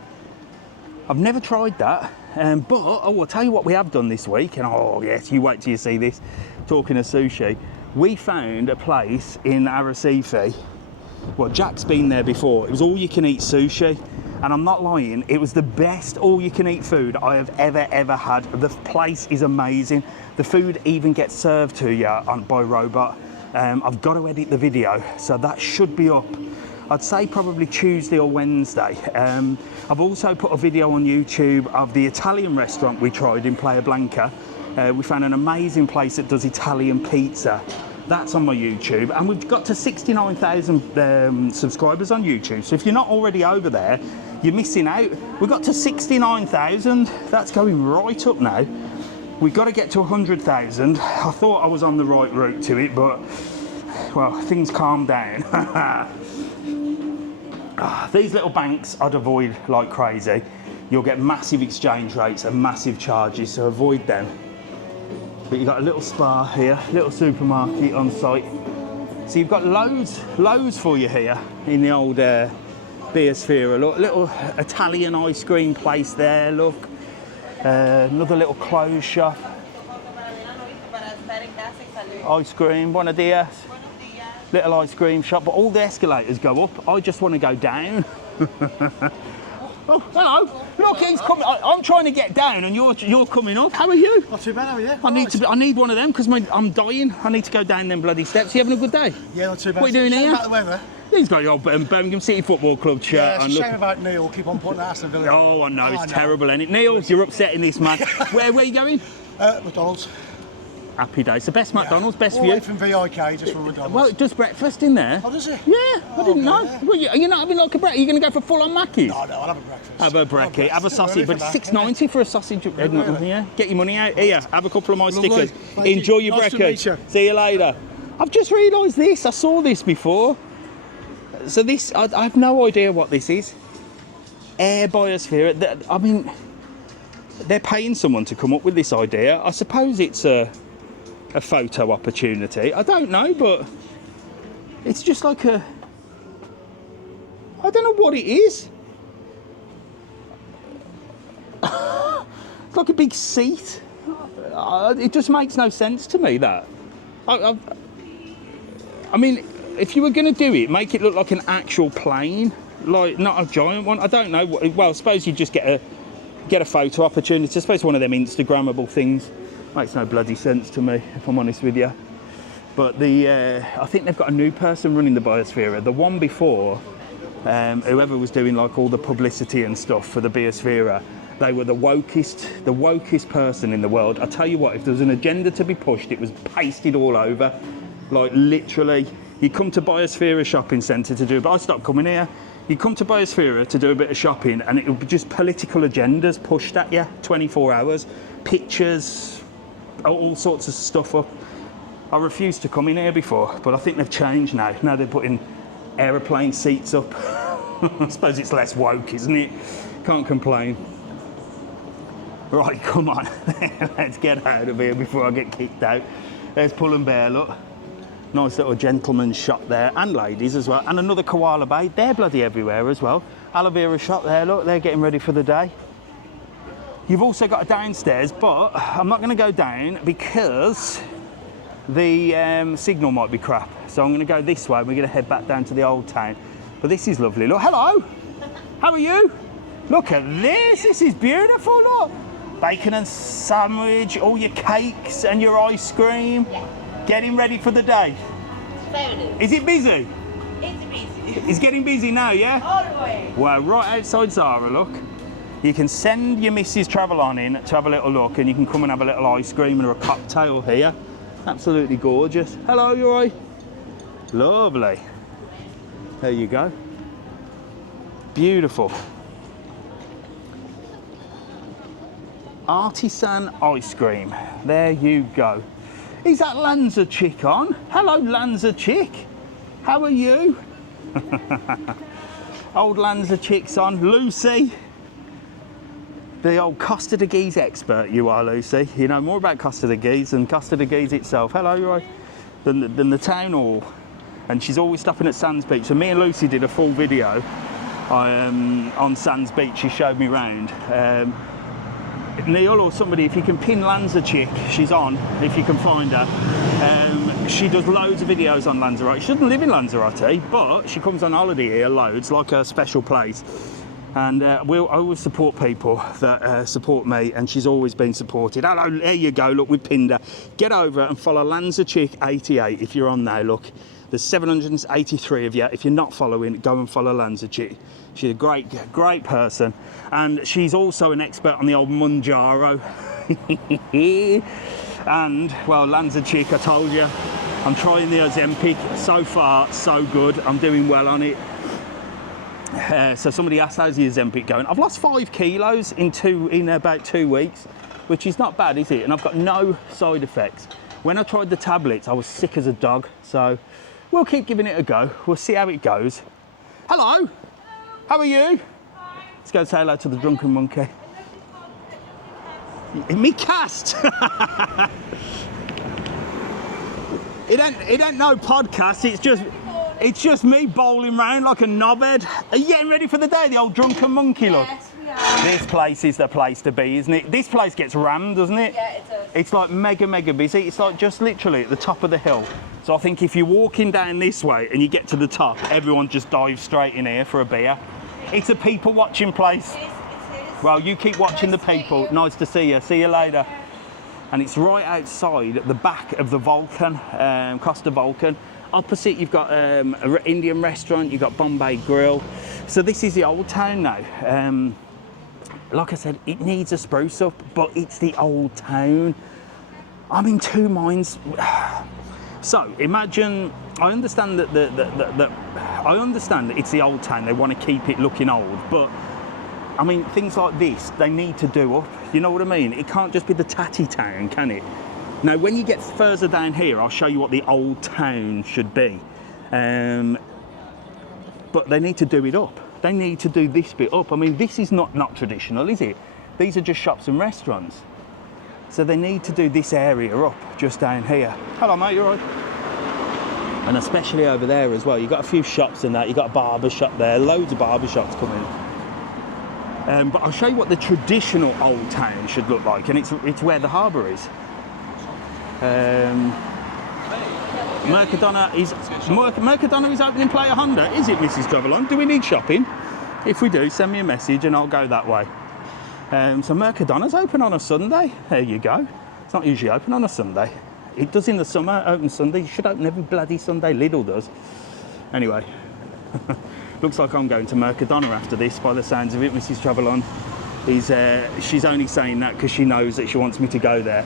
I've never tried that, but I'll tell you what we have done this week. And oh yes, you wait till you see this. Talking of sushi, we found a place in Arrecife. Well, Jack's been there before. It was all you can eat sushi, and I'm not lying. It was the best all you can eat food I have ever had. The place is amazing. The food even gets served to you by robot. I've got to edit the video, so that should be up I'd say probably Tuesday or Wednesday. I've also put a video on YouTube of the Italian restaurant we tried in Playa Blanca. We found an amazing place that does Italian pizza. That's on my YouTube, and we've got to 69,000 subscribers on YouTube. So if you're not already over there, you're missing out. We've got to 69,000. That's going right up now. We've got to get to 100,000. I thought I was on the right route to it, but well, things calmed down. These little banks I'd avoid like crazy. You'll get massive exchange rates and massive charges, so avoid them. But you've got a little spa here, little supermarket on site. So you've got loads for you here in the old Biosphere. Look, little Italian ice cream place there, look. Another little clothes shop. Ice cream, buenos dias. Little ice cream shop, but all the escalators go up. I just want to go down. Oh, hello. Look, he's coming. I'm trying to get down, and you're coming up. How are you? Not too bad, how are you? I need one of them because I'm dying. I need to go down them bloody steps. You having a good day? Yeah, not too bad. What are you doing here? About the weather. He's got your old Birmingham City Football Club shirt. Yeah, it's a on. shame about Neil. Keep on putting Aston Villa. Oh, I know. It's terrible, isn't it? Neil, you're upsetting this man. Where are you going? McDonald's. Happy days. The best McDonald's, best All view. the way from VIK, just from McDonald's. Well, it does breakfast in there. Oh, does it? Yeah, I didn't know. yeah. Well, you're not having like a breakfast. Are you going to go for full-on Mackies? No, I'll have a breakfast. Have a brekkie, have a sausage, but Everything $6.90 for a sausage. Yeah, get your money out. Here, have a couple of my stickers. Thank you. Enjoy your Nice to meet brekkie. you. See you later. I've just realised this. I saw this before. So this, I have no idea what this is. Air Biosphere. I mean, they're paying someone to come up with this idea. I suppose it's a photo opportunity. I don't know, but it's just like I don't know what it is. It's like a big seat. It just makes no sense to me, that. I mean, if you were going to do it, make it look like an actual plane, like not a giant one. I don't know. Well, I suppose you just get a photo opportunity. I suppose one of them Instagrammable things. Makes no bloody sense to me, if I'm honest with you. But I think they've got a new person running the Biosphere. The one before, whoever was doing like all the publicity and stuff for the Biosphere, they were the wokest person in the world. I tell you what, if there was an agenda to be pushed, it was pasted all over. Like literally, you come to Biosphere shopping centre to do, but I stopped coming here. You come to Biosphere to do a bit of shopping, and it would be just political agendas pushed at you 24 hours, pictures, all sorts of stuff up. I refused to come in here before, but I think they've changed now. Now they're putting aeroplane seats up. I suppose it's less woke, isn't it? Can't complain. Right, come on. Let's get out of here before I get kicked out. There's Pull and Bear, look. Nice little gentleman's shop there, and ladies as well. And another koala bay. They're bloody everywhere as well. Aloe vera shop there, look. They're getting ready for the day. You've also got a downstairs, but I'm not going to go down because the signal might be crap. So I'm going to go this way. We're going to head back down to the old town. But this is lovely. Look, hello. How are you? Look at this. This is beautiful. Look. Bacon and sandwich, all your cakes and your ice cream. Yeah. Getting ready for the day. Fabulous. Is it busy? It's busy. It's getting busy now, yeah? All the way. Well, right outside Zara, look. You can send your Mrs. Travel on in to have a little look, and you can come and have a little ice cream and a cocktail here. Absolutely gorgeous. Hello, you all right? Lovely. There you go. Beautiful. Artisan ice cream. There you go. Is that Lanzachick on? Hello, Lanzachick. How are you? Old Lanzachick's on. Lucy. The old Costa de Guise expert you are, Lucy. You know more about Costa de Guise than Costa de Guise itself. Hello, you all right? Than the town hall. And she's always stopping at Sands Beach. So me and Lucy did a full video on Sands Beach. She showed me round. Neil or somebody, if you can pin Lanzachick, she's on, if you can find her. She does loads of videos on Lanzarote. She doesn't live in Lanzarote, but she comes on holiday here loads, like a special place. And I always support people that support me, and she's always been supported. Hello, there you go, look, we've pinned her. Get over and follow Lanzachick88 if you're on there, look. There's 783 of you. If you're not following, go and follow Lanzachick. She's a great person. And she's also an expert on the old Manjaro. And, well, Lanzachick, I told you, I'm trying the Ozempic. So far, so good. I'm doing well on it. So somebody asked, how's the Ozempic going? I've lost 5 kilos in about 2 weeks, which is not bad, is it? And I've got no side effects. When I tried the tablets, I was sick as a dog. So we'll keep giving it a go. We'll see how it goes. Hello. How are you? Hi. Let's go say hello to the Drunken Monkey. In me cast. It ain't no podcast. It's just me bowling round like a knobhead. Are you getting ready for the day? The old Drunken Monkey look. Yes, we are. This place is the place to be, isn't it? This place gets rammed, doesn't it? Yeah, it does. It's like mega busy. It's like just literally at the top of the hill. So I think if you're walking down this way and you get to the top, everyone just dives straight in here for a beer. It's a people watching place. It is. Well, you keep watching the Nice to meet people. you. Nice to see you. See you later. And it's right outside at the back of the Vulcan, Costa Vulcan. Opposite, you've got an Indian restaurant, you've got Bombay Grill. So this is the old town now. Like I said, it needs a spruce up, but it's the old town. I'm in two minds. So imagine, I understand that I understand that it's the old town. They want to keep it looking old, but I mean, things like this, they need to do up. You know what I mean? It can't just be the tatty town, can it? Now, when you get further down here, I'll show you what the old town should be. But they need to do it up. They need to do this bit up. I mean, this is not traditional, is it? These are just shops and restaurants. So they need to do this area up, just down here. Hello, mate, you all right? And especially over there as well. You've got a few shops and that. You've got a barber shop there. Loads of barber shops coming. But I'll show you what the traditional old town should look like, and it's where the harbour is. Mercadona is opening Playa Honda, is it, Mrs. Travelon? Do we need shopping? If we do, send me a message and I'll go that way. So Mercadona's open on a Sunday. There you go. It's not usually open on a Sunday. It does in the summer, open Sunday. You should open every bloody Sunday. Lidl does. Anyway. Looks like I'm going to Mercadona after this, by the sounds of it, Mrs. Travelon. She's only saying that because she knows that she wants me to go there.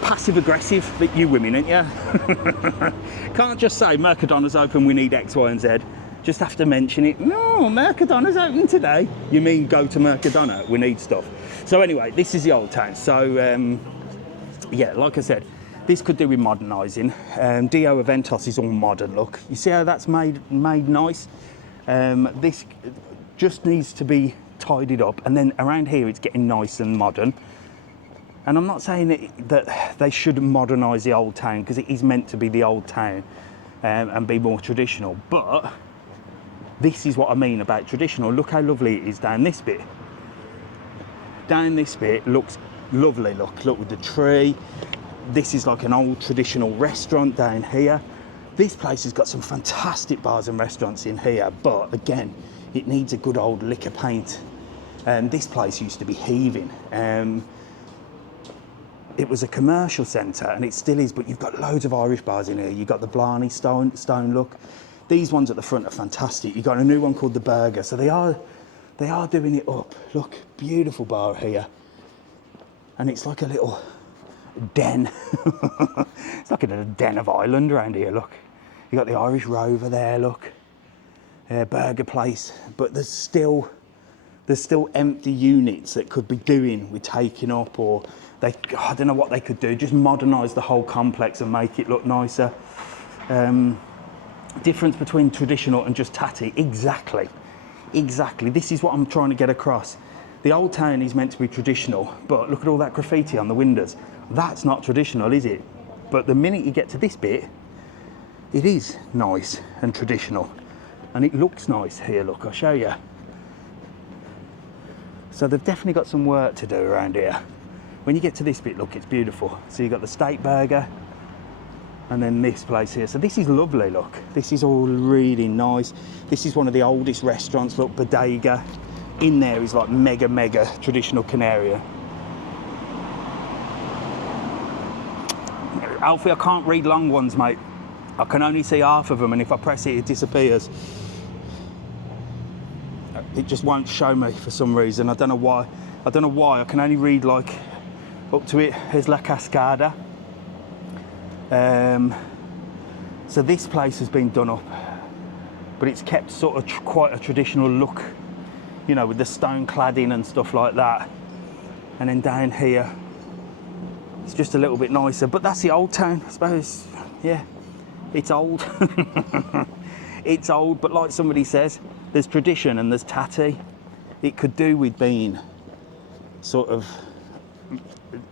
Passive-aggressive, but you women, ain't you? Can't just say, Mercadona's open, we need X, Y, and Z. Just have to mention it. No, Mercadona's open today. You mean go to Mercadona? We need stuff. So anyway, this is the old town. So, yeah, like I said, this could do with modernising. Dio Aventos is all modern, look. You see how that's made nice? This just needs to be tidied up, and then around here it's getting nice and modern. And I'm not saying that they should modernise the old town, because it is meant to be the old town and be more traditional, but this is what I mean about traditional. Look how lovely it is down this bit. Down this bit looks lovely, look with the tree. This is like an old traditional restaurant down here. This place has got some fantastic bars and restaurants in here, but again, it needs a good old lick of paint. This place used to be heaving. It was a commercial centre, and it still is, but you've got loads of Irish bars in here. You've got the Blarney Stone look. These ones at the front are fantastic. You've got a new one called the Burger, so they are doing it up. Look, beautiful bar here. And it's like a little den. It's like a den of Ireland around here, look. You got the Irish Rover there, look. Burger place, but there's still empty units that could be doing with taking up, or I don't know what they could do, just modernise the whole complex and make it look nicer. Difference between traditional and just tatty, exactly. This is what I'm trying to get across. The old town is meant to be traditional, but look at all that graffiti on the windows. That's not traditional, is it? But the minute you get to this bit, it is nice and traditional. And it looks nice here, look, I'll show you. So they've definitely got some work to do around here. When you get to this bit, look, it's beautiful. So you've got the steak burger, and then this place here. So this is lovely, look. This is all really nice. This is one of the oldest restaurants, look, Bodega. In there is like mega traditional Canary. Alfie, I can't read long ones, mate. I can only see half of them, and if I press it, it disappears. It just won't show me for some reason. I don't know why. I can only read like up to it. Here's La Cascada. So this place has been done up, but it's kept sort of quite a traditional look, you know, with the stone cladding and stuff like that. And then down here, it's just a little bit nicer. But that's the old town, I suppose. Yeah, it's old. It's old, but like somebody says, there's tradition and there's tatty. It could do with being sort of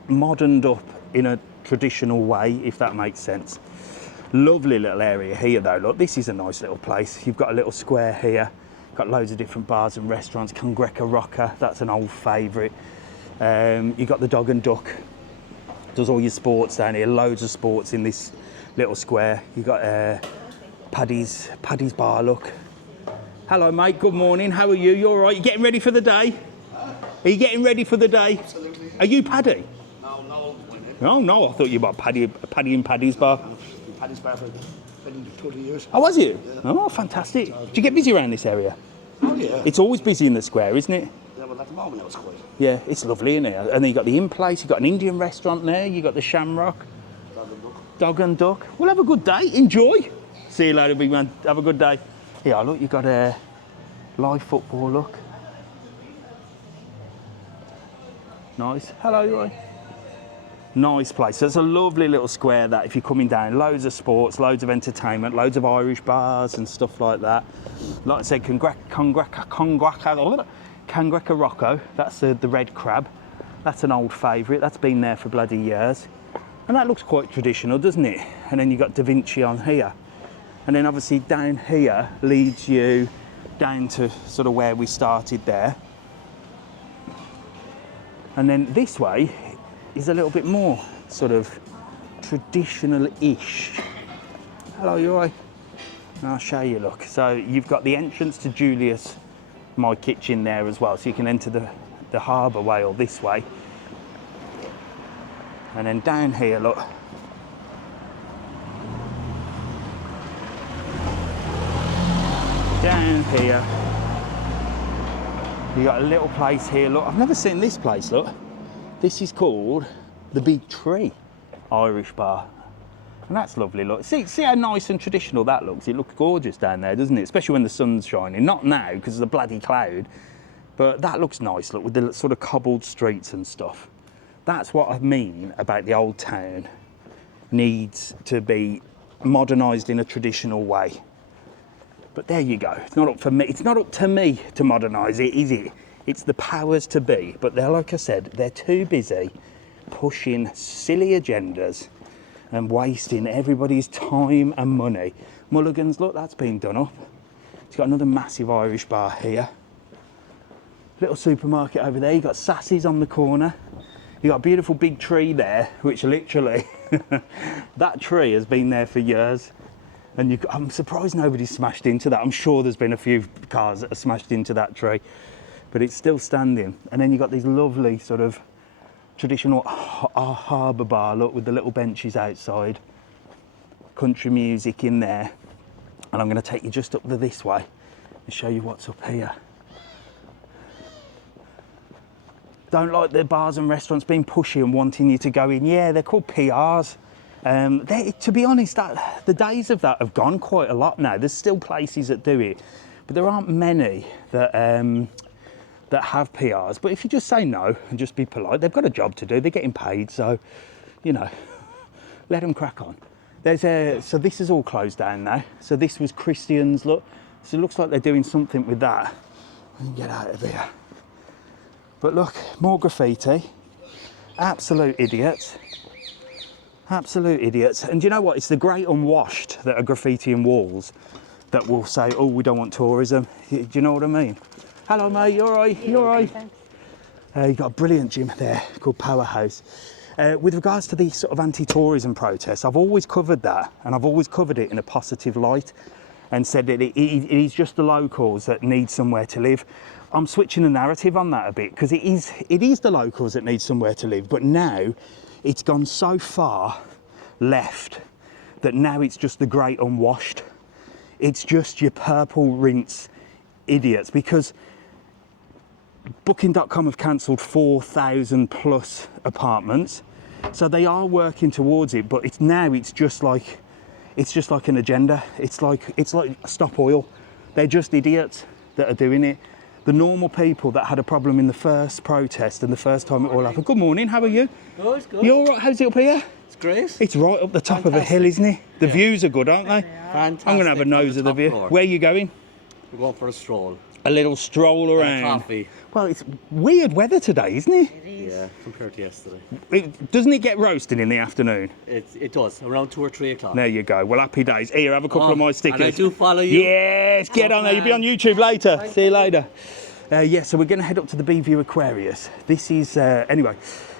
moderned up in a traditional way, if that makes sense. Lovely little area here though. Look, this is a nice little place. You've got a little square here, got loads of different bars and restaurants. Cangreca Roca, that's an old favourite. You've got the Dog and Duck, does all your sports down here, loads of sports in this little square. You've got Paddy's Bar, look. Hello mate, good morning, how are you? You all right? You getting ready for the day? Are you getting ready for the day? Absolutely. Are you Paddy? No. Oh no, I thought you were Paddy and Paddy's Bar. Paddy's Bar for 20 years. Oh, was you? Oh, fantastic. Do you get busy around this area? Oh, yeah. It's always busy in the square, isn't it? Yeah, well, at the moment, it's quite. Yeah, it's lovely, isn't it? And then you've got the in-place, you've got an Indian restaurant there, you've got the Shamrock. Dog and Duck. Well, have a good day. Enjoy. See you later, big man. Have a good day. Yeah, look, you've got a live football, look. Nice. Hello, you all right? Nice place. So it's a lovely little square that if you're coming down, loads of sports, loads of entertainment, loads of Irish bars and stuff like that. Like I said, Cangreca Rocco, that's the red crab. That's an old favourite. That's been there for bloody years. And that looks quite traditional, doesn't it? And then you've got Da Vinci on here. And then obviously down here leads you down to sort of where we started there. And then this way is a little bit more sort of traditional-ish. Hello, you all right? I'll show you, look. So you've got the entrance to Julius, my kitchen there as well. So you can enter the harbour whale this way. And then down here, look. Down here, you got a little place here, look. I've never seen this place, look. This is called the Big Tree Irish Bar. And that's lovely, look. See how nice and traditional that looks? It looks gorgeous down there, doesn't it? Especially when the sun's shining. Not now, because of the bloody cloud. But that looks nice, look, with the sort of cobbled streets and stuff. That's what I mean about the old town needs to be modernised in a traditional way. But there you go. It's not up for me. It's not up to me to modernise it, is it? It's the powers to be. But they're, like I said, they're too busy pushing silly agendas and wasting everybody's time and money. Mulligan's, look, that's been done up. It's got another massive Irish bar here. Little supermarket over there. You've got Sassy's on the corner. You've got a beautiful big tree there, which literally, that tree has been there for years. And I'm surprised nobody's smashed into that. I'm sure there's been a few cars that have smashed into that tree, but it's still standing. And then you've got these lovely sort of traditional harbour bar, look, with the little benches outside. Country music in there. And I'm going to take you just up this way and show you what's up here. Don't like the bars and restaurants being pushy and wanting you to go in. Yeah, they're called PRs. To be honest, the days of that have gone quite a lot now. There's still places that do it, but there aren't many that have PRs. But if you just say no and just be polite, they've got a job to do. They're getting paid, so you know, let them crack on. So this is all closed down now. So this was Christians, look. So it looks like they're doing something with that. I can get out of here. But look, more graffiti. Absolute idiots. Absolute idiots. And do you know what? It's the great unwashed that are graffitiing walls that will say, oh, we don't want tourism. Do you know what I mean? Hello, mate. You all right? You all right? You've got a brilliant gym there called Powerhouse. With regards to the sort of anti-tourism protests, I've always covered that, and I've always covered it in a positive light and said that it is just the locals that need somewhere to live. I'm switching the narrative on that a bit, because it is the locals that need somewhere to live, but now it's gone so far left that now it's just the great unwashed. It's just your purple rinse idiots, because Booking.com have cancelled 4,000 plus apartments, so they are working towards it. But it's just like an agenda. It's like Stop Oil. They're just idiots that are doing it. The normal people that had a problem in the first protest and the first time it all happened. Good morning, how are you? Good, good. You all right? How's it up here? It's great. It's right up the top of a hill, isn't it? The views are good, aren't they? Fantastic. I'm going to have a nose of the view. Floor. Where are you going? We're going for a stroll. A little stroll around. And a coffee. Well, it's weird weather today, isn't it? Yeah, compared to yesterday. Doesn't it get roasting in the afternoon? It does, around 2 or 3 o'clock. There you go. Well, happy days. Here, have a couple of my stickers. And I do follow you. Yes, get on there. You'll be on YouTube later. See you later. Yeah, so we're going to head up to the Beeview Aquarius. This is, anyway,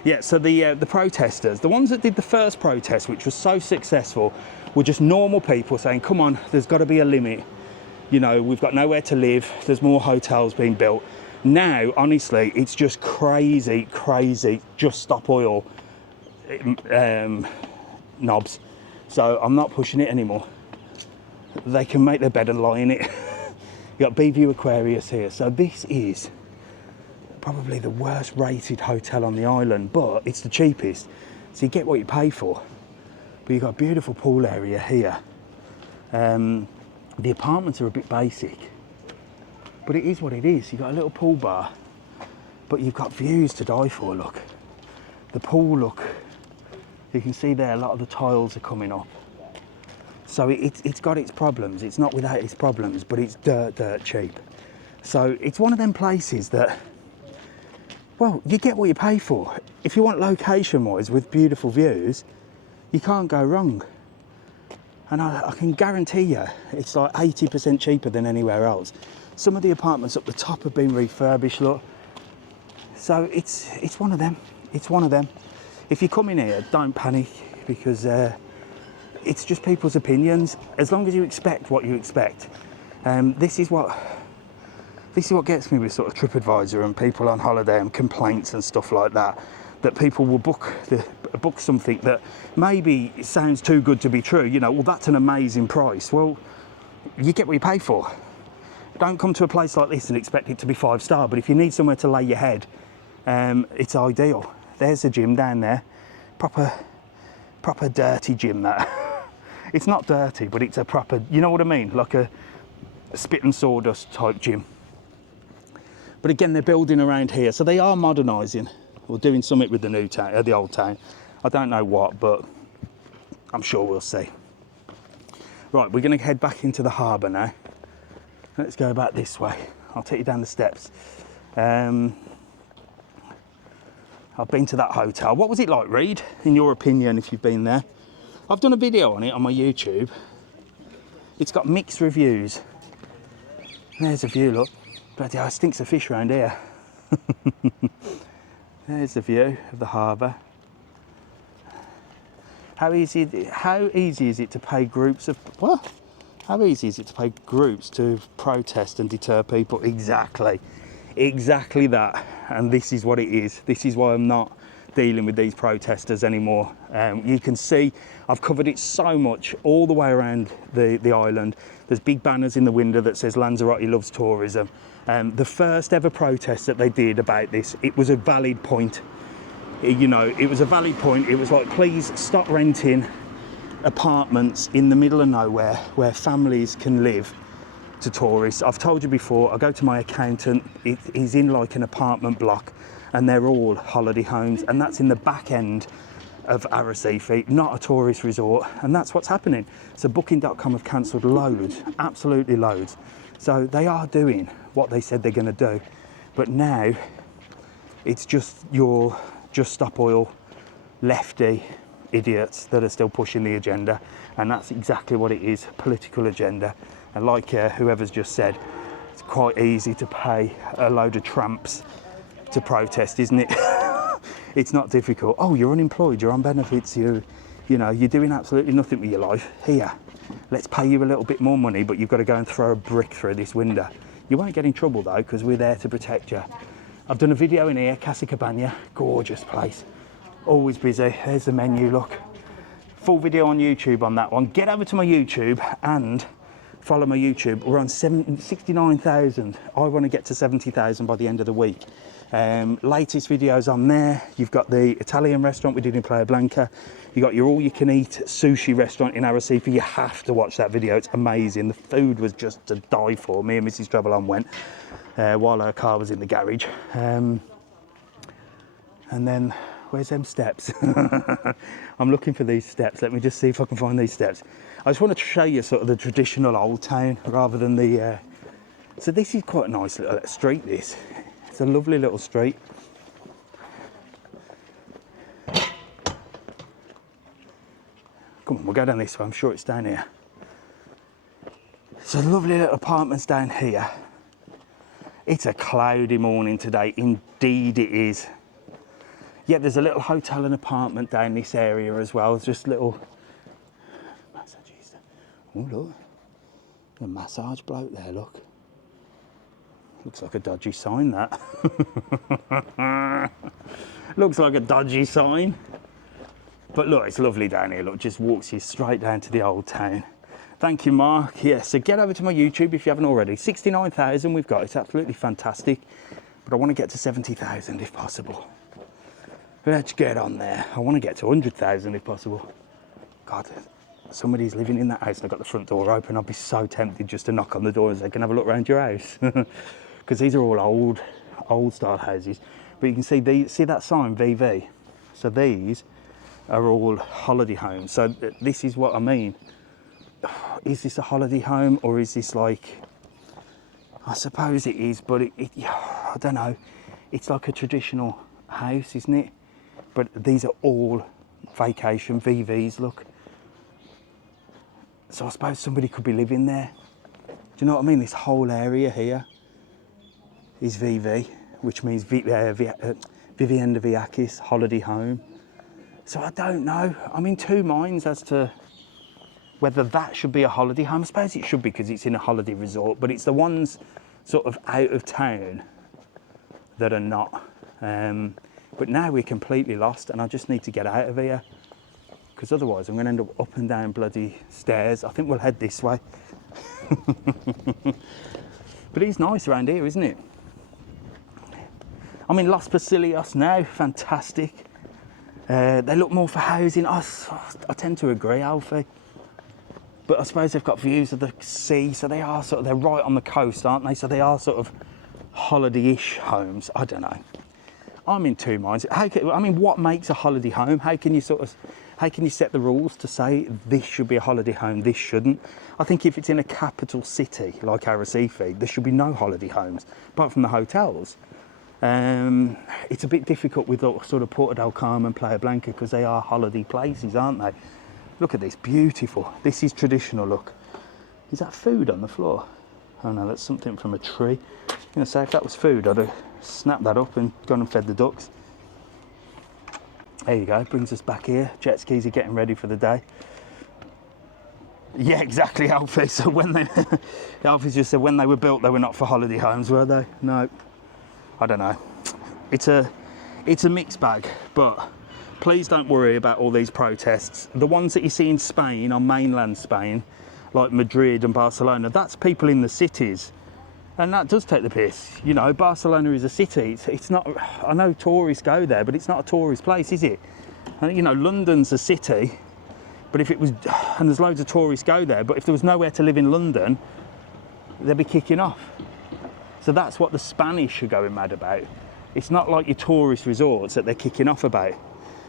yeah, so the protesters, the ones that did the first protest, which was so successful, were just normal people saying, come on, there's got to be a limit. You know, we've got nowhere to live. There's more hotels being built. Now, honestly, it's just crazy, just Stop Oil knobs. So I'm not pushing it anymore. They can make their bed and lie in it. You got Beeview Aquarius here. So this is probably the worst rated hotel on the island, but it's the cheapest. So you get what you pay for. But you've got a beautiful pool area here. The apartments are a bit basic, but it is what it is. You've got a little pool bar, but you've got views to die for, look. The pool, look, you can see there a lot of the tiles are coming up. So it's got its problems. It's not without its problems, but it's dirt cheap. So it's one of them places that, well, you get what you pay for. If you want location-wise with beautiful views, you can't go wrong. And I can guarantee you, it's like 80% cheaper than anywhere else. Some of the apartments up the top have been refurbished, look. So it's one of them. It's one of them. If you come in here, don't panic, because it's just people's opinions. As long as you expect what you expect. This is what gets me with sort of TripAdvisor and people on holiday and complaints and stuff like that. That people will book something that maybe sounds too good to be true. You know, well, that's an amazing price. Well, you get what you pay for. Don't come to a place like this and expect it to be 5-star. But if you need somewhere to lay your head, it's ideal. There's a gym down there, proper dirty gym. That it's not dirty, but it's a proper. You know what I mean? Like a spit and sawdust type gym. But again, they're building around here, so they are modernising. Or doing something with the new town, the old town. I don't know what, but I'm sure we'll see. Right, we're going to head back into the harbour now. Let's go back this way. I'll take you down the steps. I've been to that hotel. What was it like, Reed, in your opinion, if you've been there? I've done a video on it on my YouTube. It's got mixed reviews. There's a view, look. Bloody hell, it stinks of fish around here. There's the view of the harbour. How easy is it to pay groups of what? How easy is it to pay groups to protest and deter people? Exactly that. And this is what it is. This is why I'm not dealing with these protesters anymore. You can see I've covered it so much all the way around the island. There's big banners in the window that says Lanzarote loves tourism. The first ever protest that they did about this, it was a valid point. You know, it was a valid point. It was like, please stop renting apartments in the middle of nowhere where families can live to tourists. I've told you before, I go to my accountant, he's in like an apartment block and they're all holiday homes, and that's in the back end of Arrecife, not a tourist resort, and that's what's happening. So Booking.com have cancelled loads, absolutely loads. So they are doing what they said they're going to do, but now it's just your Stop Oil lefty idiots that are still pushing the agenda, and that's exactly what it is, political agenda. And like whoever's just said, it's quite easy to pay a load of tramps to protest, isn't it? It's not difficult. Oh, you're unemployed, you're on benefits, you're doing absolutely nothing with your life. Here, let's pay you a little bit more money, but you've got to go and throw a brick through this window. You won't get in trouble though, because we're there to protect you. I've done a video in here, Casa Cabana, gorgeous place. Always busy. There's the menu, look. Full video on YouTube on that one. Get over to my YouTube and follow my YouTube. We're on 69,000. I want to get to 70,000 by the end of the week. Latest videos on there. You've got the Italian restaurant we did in Playa Blanca. You got your all-you-can-eat sushi restaurant in Arrecife. You have to watch that video. It's amazing. The food was just to die for. Me and Mrs. Travelon went while her car was in the garage. And then, where's them steps? I'm looking for these steps. Let me just see if I can find these steps. I just want to show you sort of the traditional old town rather than the... So this is quite a nice little street, this. It's a lovely little street. Come on, we'll go down this way. I'm sure it's down here. So lovely little apartments down here. It's a cloudy morning today. Indeed it is. Yeah, there's a little hotel and apartment down this area as well. It's just little... Oh, look. A massage bloke there, look. Looks like a dodgy sign, that. Looks like a dodgy sign. But look, it's lovely down here. Look, just walks you straight down to the old town. Thank you, Mark. Yeah, so get over to my YouTube if you haven't already. 69,000 we've got. It's absolutely fantastic. But I want to get to 70,000 if possible. Let's get on there. I want to get to 100,000 if possible. God, somebody's living in that house and I've got the front door open. I'd be so tempted just to knock on the door and say, can I have a look around your house? Because these are all old style houses. But you can see see that sign, VV? So these are all holiday homes. So this is what I mean. Is this a holiday home or is this like, I suppose it is, but I don't know. It's like a traditional house, isn't it? But these are all vacation VVs, look. So I suppose somebody could be living there. Do you know what I mean? This whole area here is VV, which means Vivienda Viakis holiday home. So I don't know. I'm in two minds as to whether that should be a holiday home. I suppose it should be because it's in a holiday resort, but it's the ones sort of out of town that are not. But now we're completely lost and I just need to get out of here because otherwise I'm going to end up and down bloody stairs. I think we'll head this way. But it's nice around here, isn't it? I'm in Los Pasillos now, fantastic. They look more for housing. I tend to agree, Alfie. But I suppose they've got views of the sea, so they are they're right on the coast, aren't they? So they are sort of holiday-ish homes. I don't know. I'm in two minds. What makes a holiday home? How can you set the rules to say this should be a holiday home, this shouldn't? I think if it's in a capital city like Arrecife, there should be no holiday homes, apart from the hotels. It's a bit difficult with sort of Puerto del Carmen, Playa Blanca, because they are holiday places, aren't they? Look at this, beautiful. This is traditional, look. Is that food on the floor? Oh no, that's something from a tree. I was going to say, if that was food, I'd have snapped that up and gone and fed the ducks. There you go, brings us back here. Jet skis are getting ready for the day. Yeah, exactly, Alfie. So when Alfie just said when they were built, they were not for holiday homes, were they? No. I don't know. It's a mixed bag, but please don't worry about all these protests. The ones that you see in Spain, on mainland Spain, like Madrid and Barcelona, that's people in the cities. And that does take the piss. You know, Barcelona is a city. It's not, I know tourists go there, but it's not a tourist place, is it? And, you know, London's a city, but if it was, and there's loads of tourists go there, but if there was nowhere to live in London, they'd be kicking off. So that's what the Spanish are going mad about. It's not like your tourist resorts that they're kicking off about.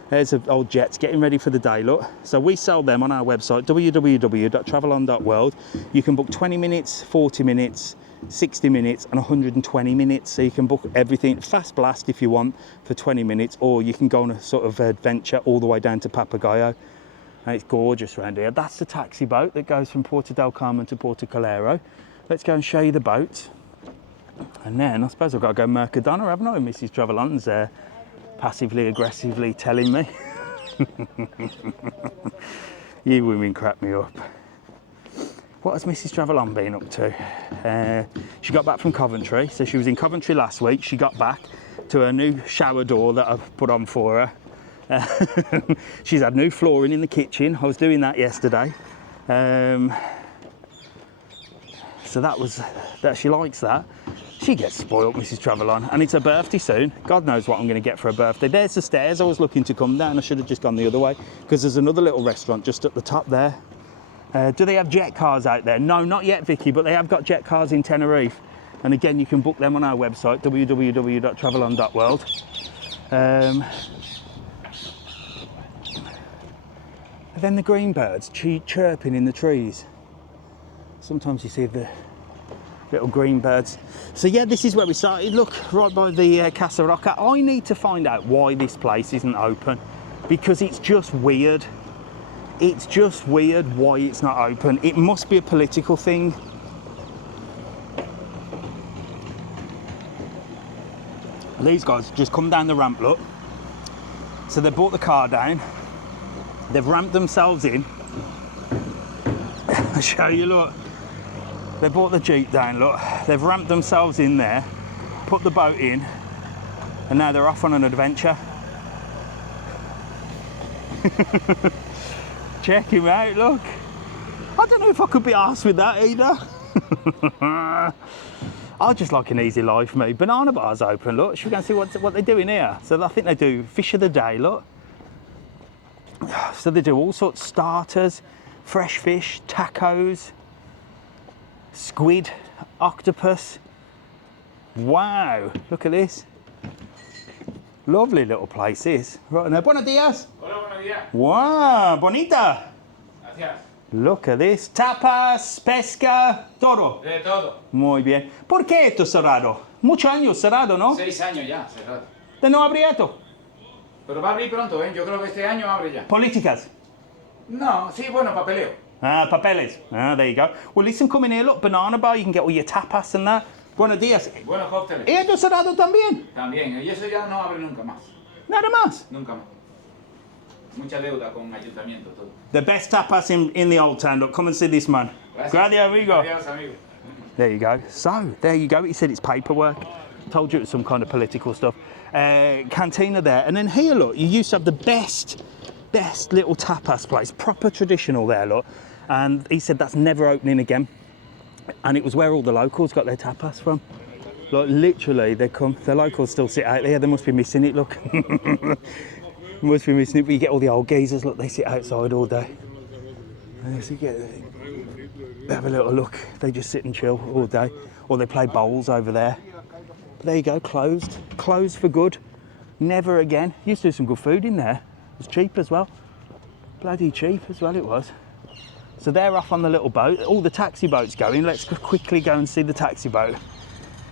There's old jets getting ready for the day, look. So we sell them on our website, www.travelon.world. You can book 20 minutes, 40 minutes, 60 minutes and 120 minutes. So you can book everything, fast blast if you want for 20 minutes, or you can go on a sort of adventure all the way down to Papagayo. And it's gorgeous around here. That's the taxi boat that goes from Puerto del Carmen to Puerto Calero. Let's go and show you the boat. And then I suppose I've got to go Mercadona, haven't I? Mrs. Travelon's there, passively aggressively telling me. You women crack me up. What has Mrs. Travelon been up to? She got back from Coventry, so she was in Coventry last week. She got back to her new shower door that I've put on for her. She's had new flooring in the kitchen. I was doing that yesterday. So that she likes that. She gets spoiled, Mrs. Travelon, and it's her birthday soon. God knows what I'm going to get for her birthday. There's the stairs I was looking to come down. I should have just gone the other way because there's another little restaurant just at the top there. Do they have jet cars out there? No, not yet, Vicky, but they have got jet cars in Tenerife. And again, you can book them on our website, www.travelon.world. And then the green birds chirping in the trees. Sometimes you see the little green birds. So yeah, this is where we started. Look, right by the Casa Roca. I need to find out why this place isn't open because it's just weird. It's just weird why it's not open. It must be a political thing. These guys just come down the ramp, look. So they brought the car down. They've ramped themselves in. I'll show you, look. They brought the Jeep down, look. They've ramped themselves in there, put the boat in, and now they're off on an adventure. Check him out, look. I don't know if I could be arsed with that either. I just like an easy life, me. Banana bar's open, look. Should we go and see what they're doing here? So I think they do fish of the day, look. So they do all sorts of starters, fresh fish, tacos, squid, octopus. Wow, look at this. Lovely little place this. Right now, buenos dias. Hola, buenos días. Wow, bonita. Gracias. Look at this. Tapas, pesca, todo. De todo. Muy bien. ¿Por qué esto cerrado? Muchos años cerrado, ¿no? 6 años ya, cerrado. ¿De no abierto? Pero va a abrir pronto, ¿eh? Yo creo que este año abre ya. Políticas. No, sí, bueno, papeleo. Ah, papeles. Ah, there you go. Well, listen, come in here, look, banana bar, you can get all your tapas and that. Buenos días. Buenos cócteles. ¿Y esto cerrado también? También, y eso ya no abre nunca más. Nada más. Nunca más. Mucha deuda con ayuntamiento, todo. The best tapas in the old town. Look, come and see this man. Gracias, amigo. Gracias, amigo. There you go. So, there you go. He said it's paperwork. Told you it was some kind of political stuff. Cantina there. And then here, look, you used to have the best little tapas place. Proper traditional there, look. And he said that's never opening again. And it was where all the locals got their tapas from. Like, literally, the locals still sit out there. They must be missing it, look. Must be missing it, but you get all the old geezers, look, they sit outside all day. And so they have a little look. They just sit and chill all day. Or they play bowls over there. But there you go, closed. Closed for good. Never again. Used to do some good food in there. It was cheap as well. Bloody cheap as well it was. So they're off on the little boat. All the taxi boats going. Let's quickly go and see the taxi boat.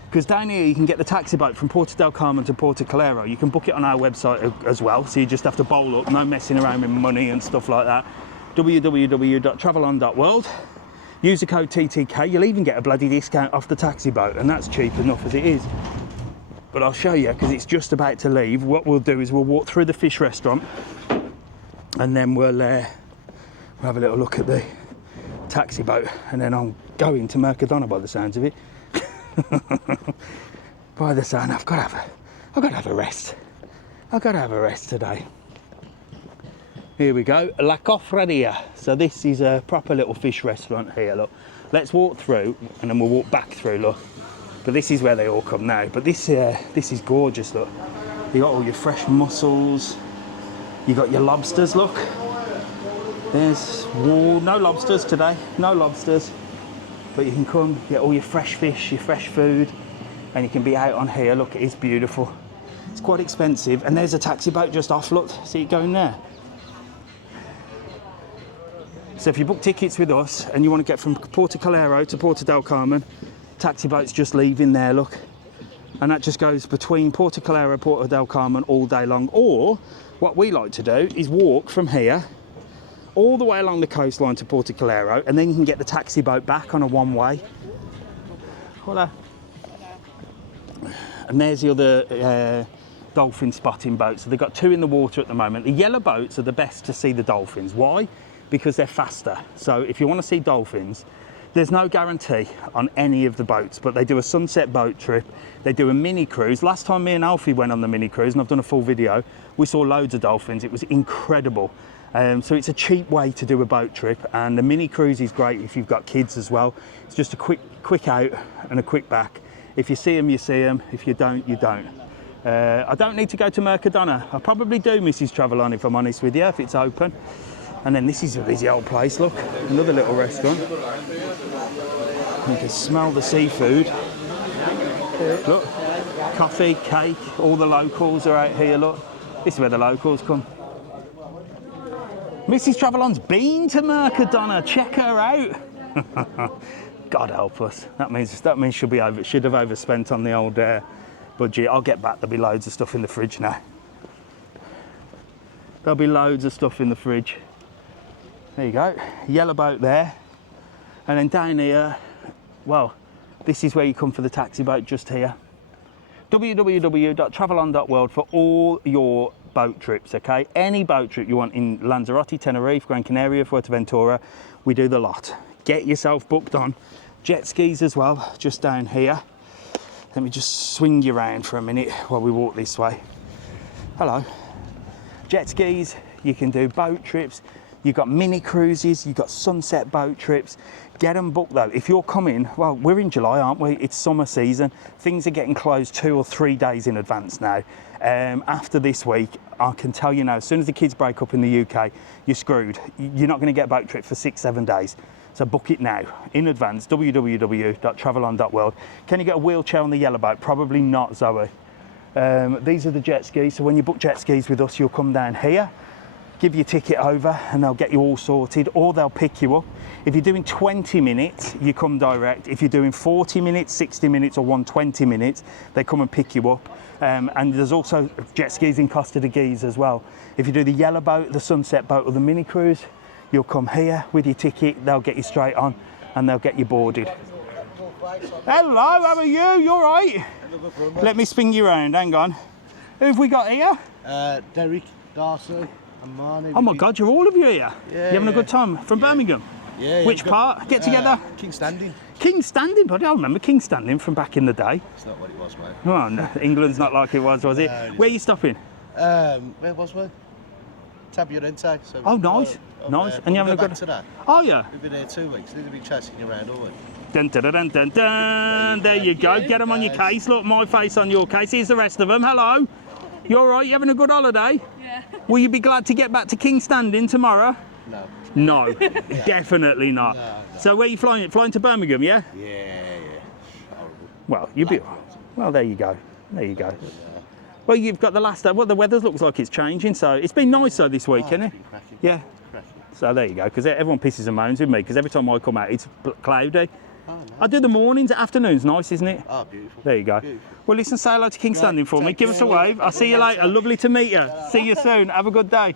Because down here you can get the taxi boat from Puerto del Carmen to Puerto Calero. You can book it on our website as well, so you just have to bowl up, no messing around with money and stuff like that. www.travelon.world. Use the code TTK, you'll even get a bloody discount off the taxi boat, and that's cheap enough as it is. But I'll show you, because it's just about to leave. What we'll do is we'll walk through the fish restaurant, and then we'll have a little look at the taxi boat, and then I'm going to Mercadona by the sounds of it. By the sun, I've got to have a rest. I've got to have a rest today. Here we go, La Cofradía. So this is a proper little fish restaurant here, look. Let's walk through and then we'll walk back through, look. But this is where they all come now. But this is gorgeous, look. You got all your fresh mussels. You got your lobsters, look. There's no lobsters today, no lobsters. But you can come, get all your fresh fish, your fresh food, and you can be out on here. Look, it is beautiful. It's quite expensive. And there's a taxi boat just off, look, see it going there. So if you book tickets with us and you want to get from Puerto Calero to Puerto del Carmen, taxi boat's just leaving there, look. And that just goes between Puerto Calero and Puerto del Carmen all day long. Or what we like to do is walk from here all the way along the coastline to Puerto Calero, and then you can get the taxi boat back on a one-way. Hola. And there's the other dolphin spotting boat. So they've got 2 in the water at the moment. The yellow boats are the best to see the dolphins. Why? Because they're faster. So if you want to see dolphins, There's no guarantee on any of the boats, but they do a sunset boat trip. They do a mini cruise. Last time me and Alfie went on the mini cruise, and I've done a full video, we saw loads of dolphins. It was incredible. So it's a cheap way to do a boat trip, and the mini cruise is great if you've got kids as well. It's just a quick out and a quick back. If you see them, you see them. If you don't, you don't. I don't need to go to Mercadona. I probably do, Mrs. Travelon, if I'm honest with you, if it's open. And then this is a busy old place, look. Another little restaurant. You can smell the seafood. Look, coffee, cake, all the locals are out here, look. This is where the locals come. Mrs. Travelon's been to Mercadona, check her out. God help us. That means she'll be should have overspent on the old budget. I'll get back, there'll be loads of stuff in the fridge now. There'll be loads of stuff in the fridge. There you go, yellow boat there. And then down here, well, this is where you come for the taxi boat, just here. www.travelon.world for all your boat trips, okay? Any boat trip you want in Lanzarote, Tenerife, Gran Canaria, Fuerteventura, we do the lot. Get yourself booked on. Jet skis as well, just down here. Let me just swing you around for a minute while we walk this way. Hello. Jet skis, you can do boat trips. You've got mini cruises, you've got sunset boat trips. Get them booked though. If you're coming, well, we're in July, aren't we? It's summer season. Things are getting closed 2 or 3 days in advance now. After this week, I can tell you now, as soon as the kids break up in the UK, you're screwed. You're not going to get a boat trip for 6-7 days. So book it now, in advance, www.travelon.world. Can you get a wheelchair on the yellow boat? Probably not, Zoe. These are the jet skis. So when you book jet skis with us, you'll come down here, give your ticket over, and they'll get you all sorted, or they'll pick you up. If you're doing 20 minutes, you come direct. If you're doing 40 minutes, 60 minutes, or 120 minutes, they come and pick you up. And there's also jet skis in Costa de Guise as well. If you do the yellow boat, the sunset boat, or the mini cruise, you'll come here with your ticket, they'll get you straight on, and they'll get you boarded. Hello, how are you? You all right? Let me spin you around, hang on. Who have we got here? Derek, Darcy, and Marnie. Oh my God, you're all of you here? Yeah, you having a good time? From Birmingham? Yeah. Which part? Get together? King Standing. King Standing, buddy. I remember King Standing from back in the day. It's not what it was, mate. Oh, no, England's not like it was it? Where are you stopping? Where was we? Tabiorente. So Oh, nice. Nice. And you having a good... today? Oh, yeah. We've been here 2 weeks. We've been chasing you around, all we? Dun, dun, dun, dun, dun, dun. There you go. Get them on your case. Look, my face on your case. Here's the rest of them. Hello. You all right? You having a good holiday? Yeah. Will you be glad to get back to King Standing tomorrow? No. No, definitely not. No. So where are you flying? Flying to Birmingham, yeah? Yeah. Horrible. Well, you'll be... Well, there you go. There you go. Well, you've got the last day. Well, the weather looks like it's changing, so it's been nice though this week, hasn't it? Yeah. So there you go, because everyone pisses and moans with me, because every time I come out, it's cloudy. Oh, no. I do the mornings, afternoons, nice, isn't it? Oh, beautiful. There you go. Beautiful. Well, listen, say hello to King Standing for me. Give us a wave. I'll see you later. Lovely to meet you. See you soon. Have a good day.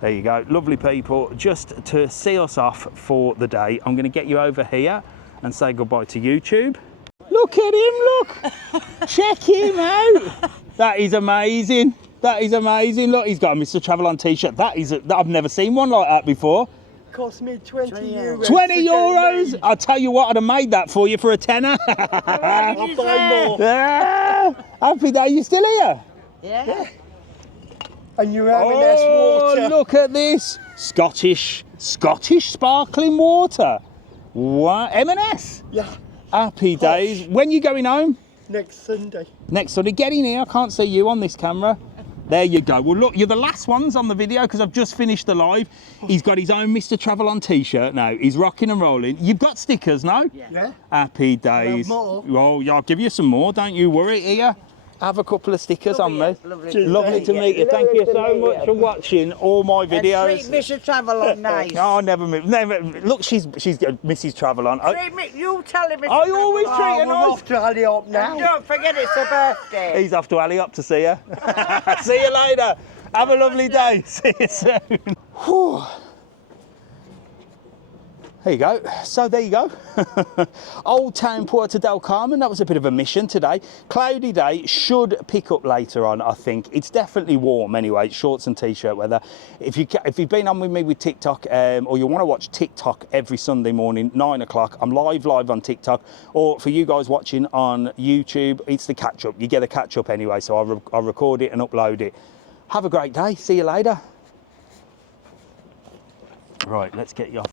There you go. Lovely people. Just to see us off for the day, I'm going to get you over here and say goodbye to YouTube. Look at him, look. Check him out. That is amazing. That is amazing. Look, he's got a Mr. Travelon t-shirt. I've never seen one like that before. Cost me 20 euros. 20 euros? I'll tell you what, I'd have made that for you for a tenner. I'll buy more. Yeah. Happy day, you still here? Yeah. And you're having this water. Look at this. Scottish sparkling water. What? M&S? Yeah. Happy days. When are you going home? Next Sunday. Next Sunday. Get in here. I can't see you on this camera. There you go. Well, look, you're the last ones on the video because I've just finished the live. He's got his own Mr. Travelon t-shirt now. He's rocking and rolling. You've got stickers, no? Yeah. Happy days. More. Oh, yeah, I'll give you some more. Don't you worry. Here, have a couple of stickers on me. Lovely to meet you. Thank you so much for watching all my videos. And treat Mr. Travelon nice. Oh, never. Look, she's Mrs. Travelon. You tell him it's I always treat her nice. We're off to Alliop now. And don't forget it's a birthday. He's off to Alliop to see her. See you later. Have a lovely day. See you soon. Whew. There you go. So there you go. Old Town Puerto del Carmen. That was a bit of a mission today. Cloudy day, should pick up later on, I think. It's definitely warm anyway. It's shorts and t-shirt weather. If you've been on with me with TikTok, or you want to watch TikTok every Sunday morning, 9 o'clock, I'm live on TikTok. Or for you guys watching on YouTube, it's the catch up. You get a catch up anyway, so I'll record it and upload it. Have a great day. See you later. Right, let's get you off.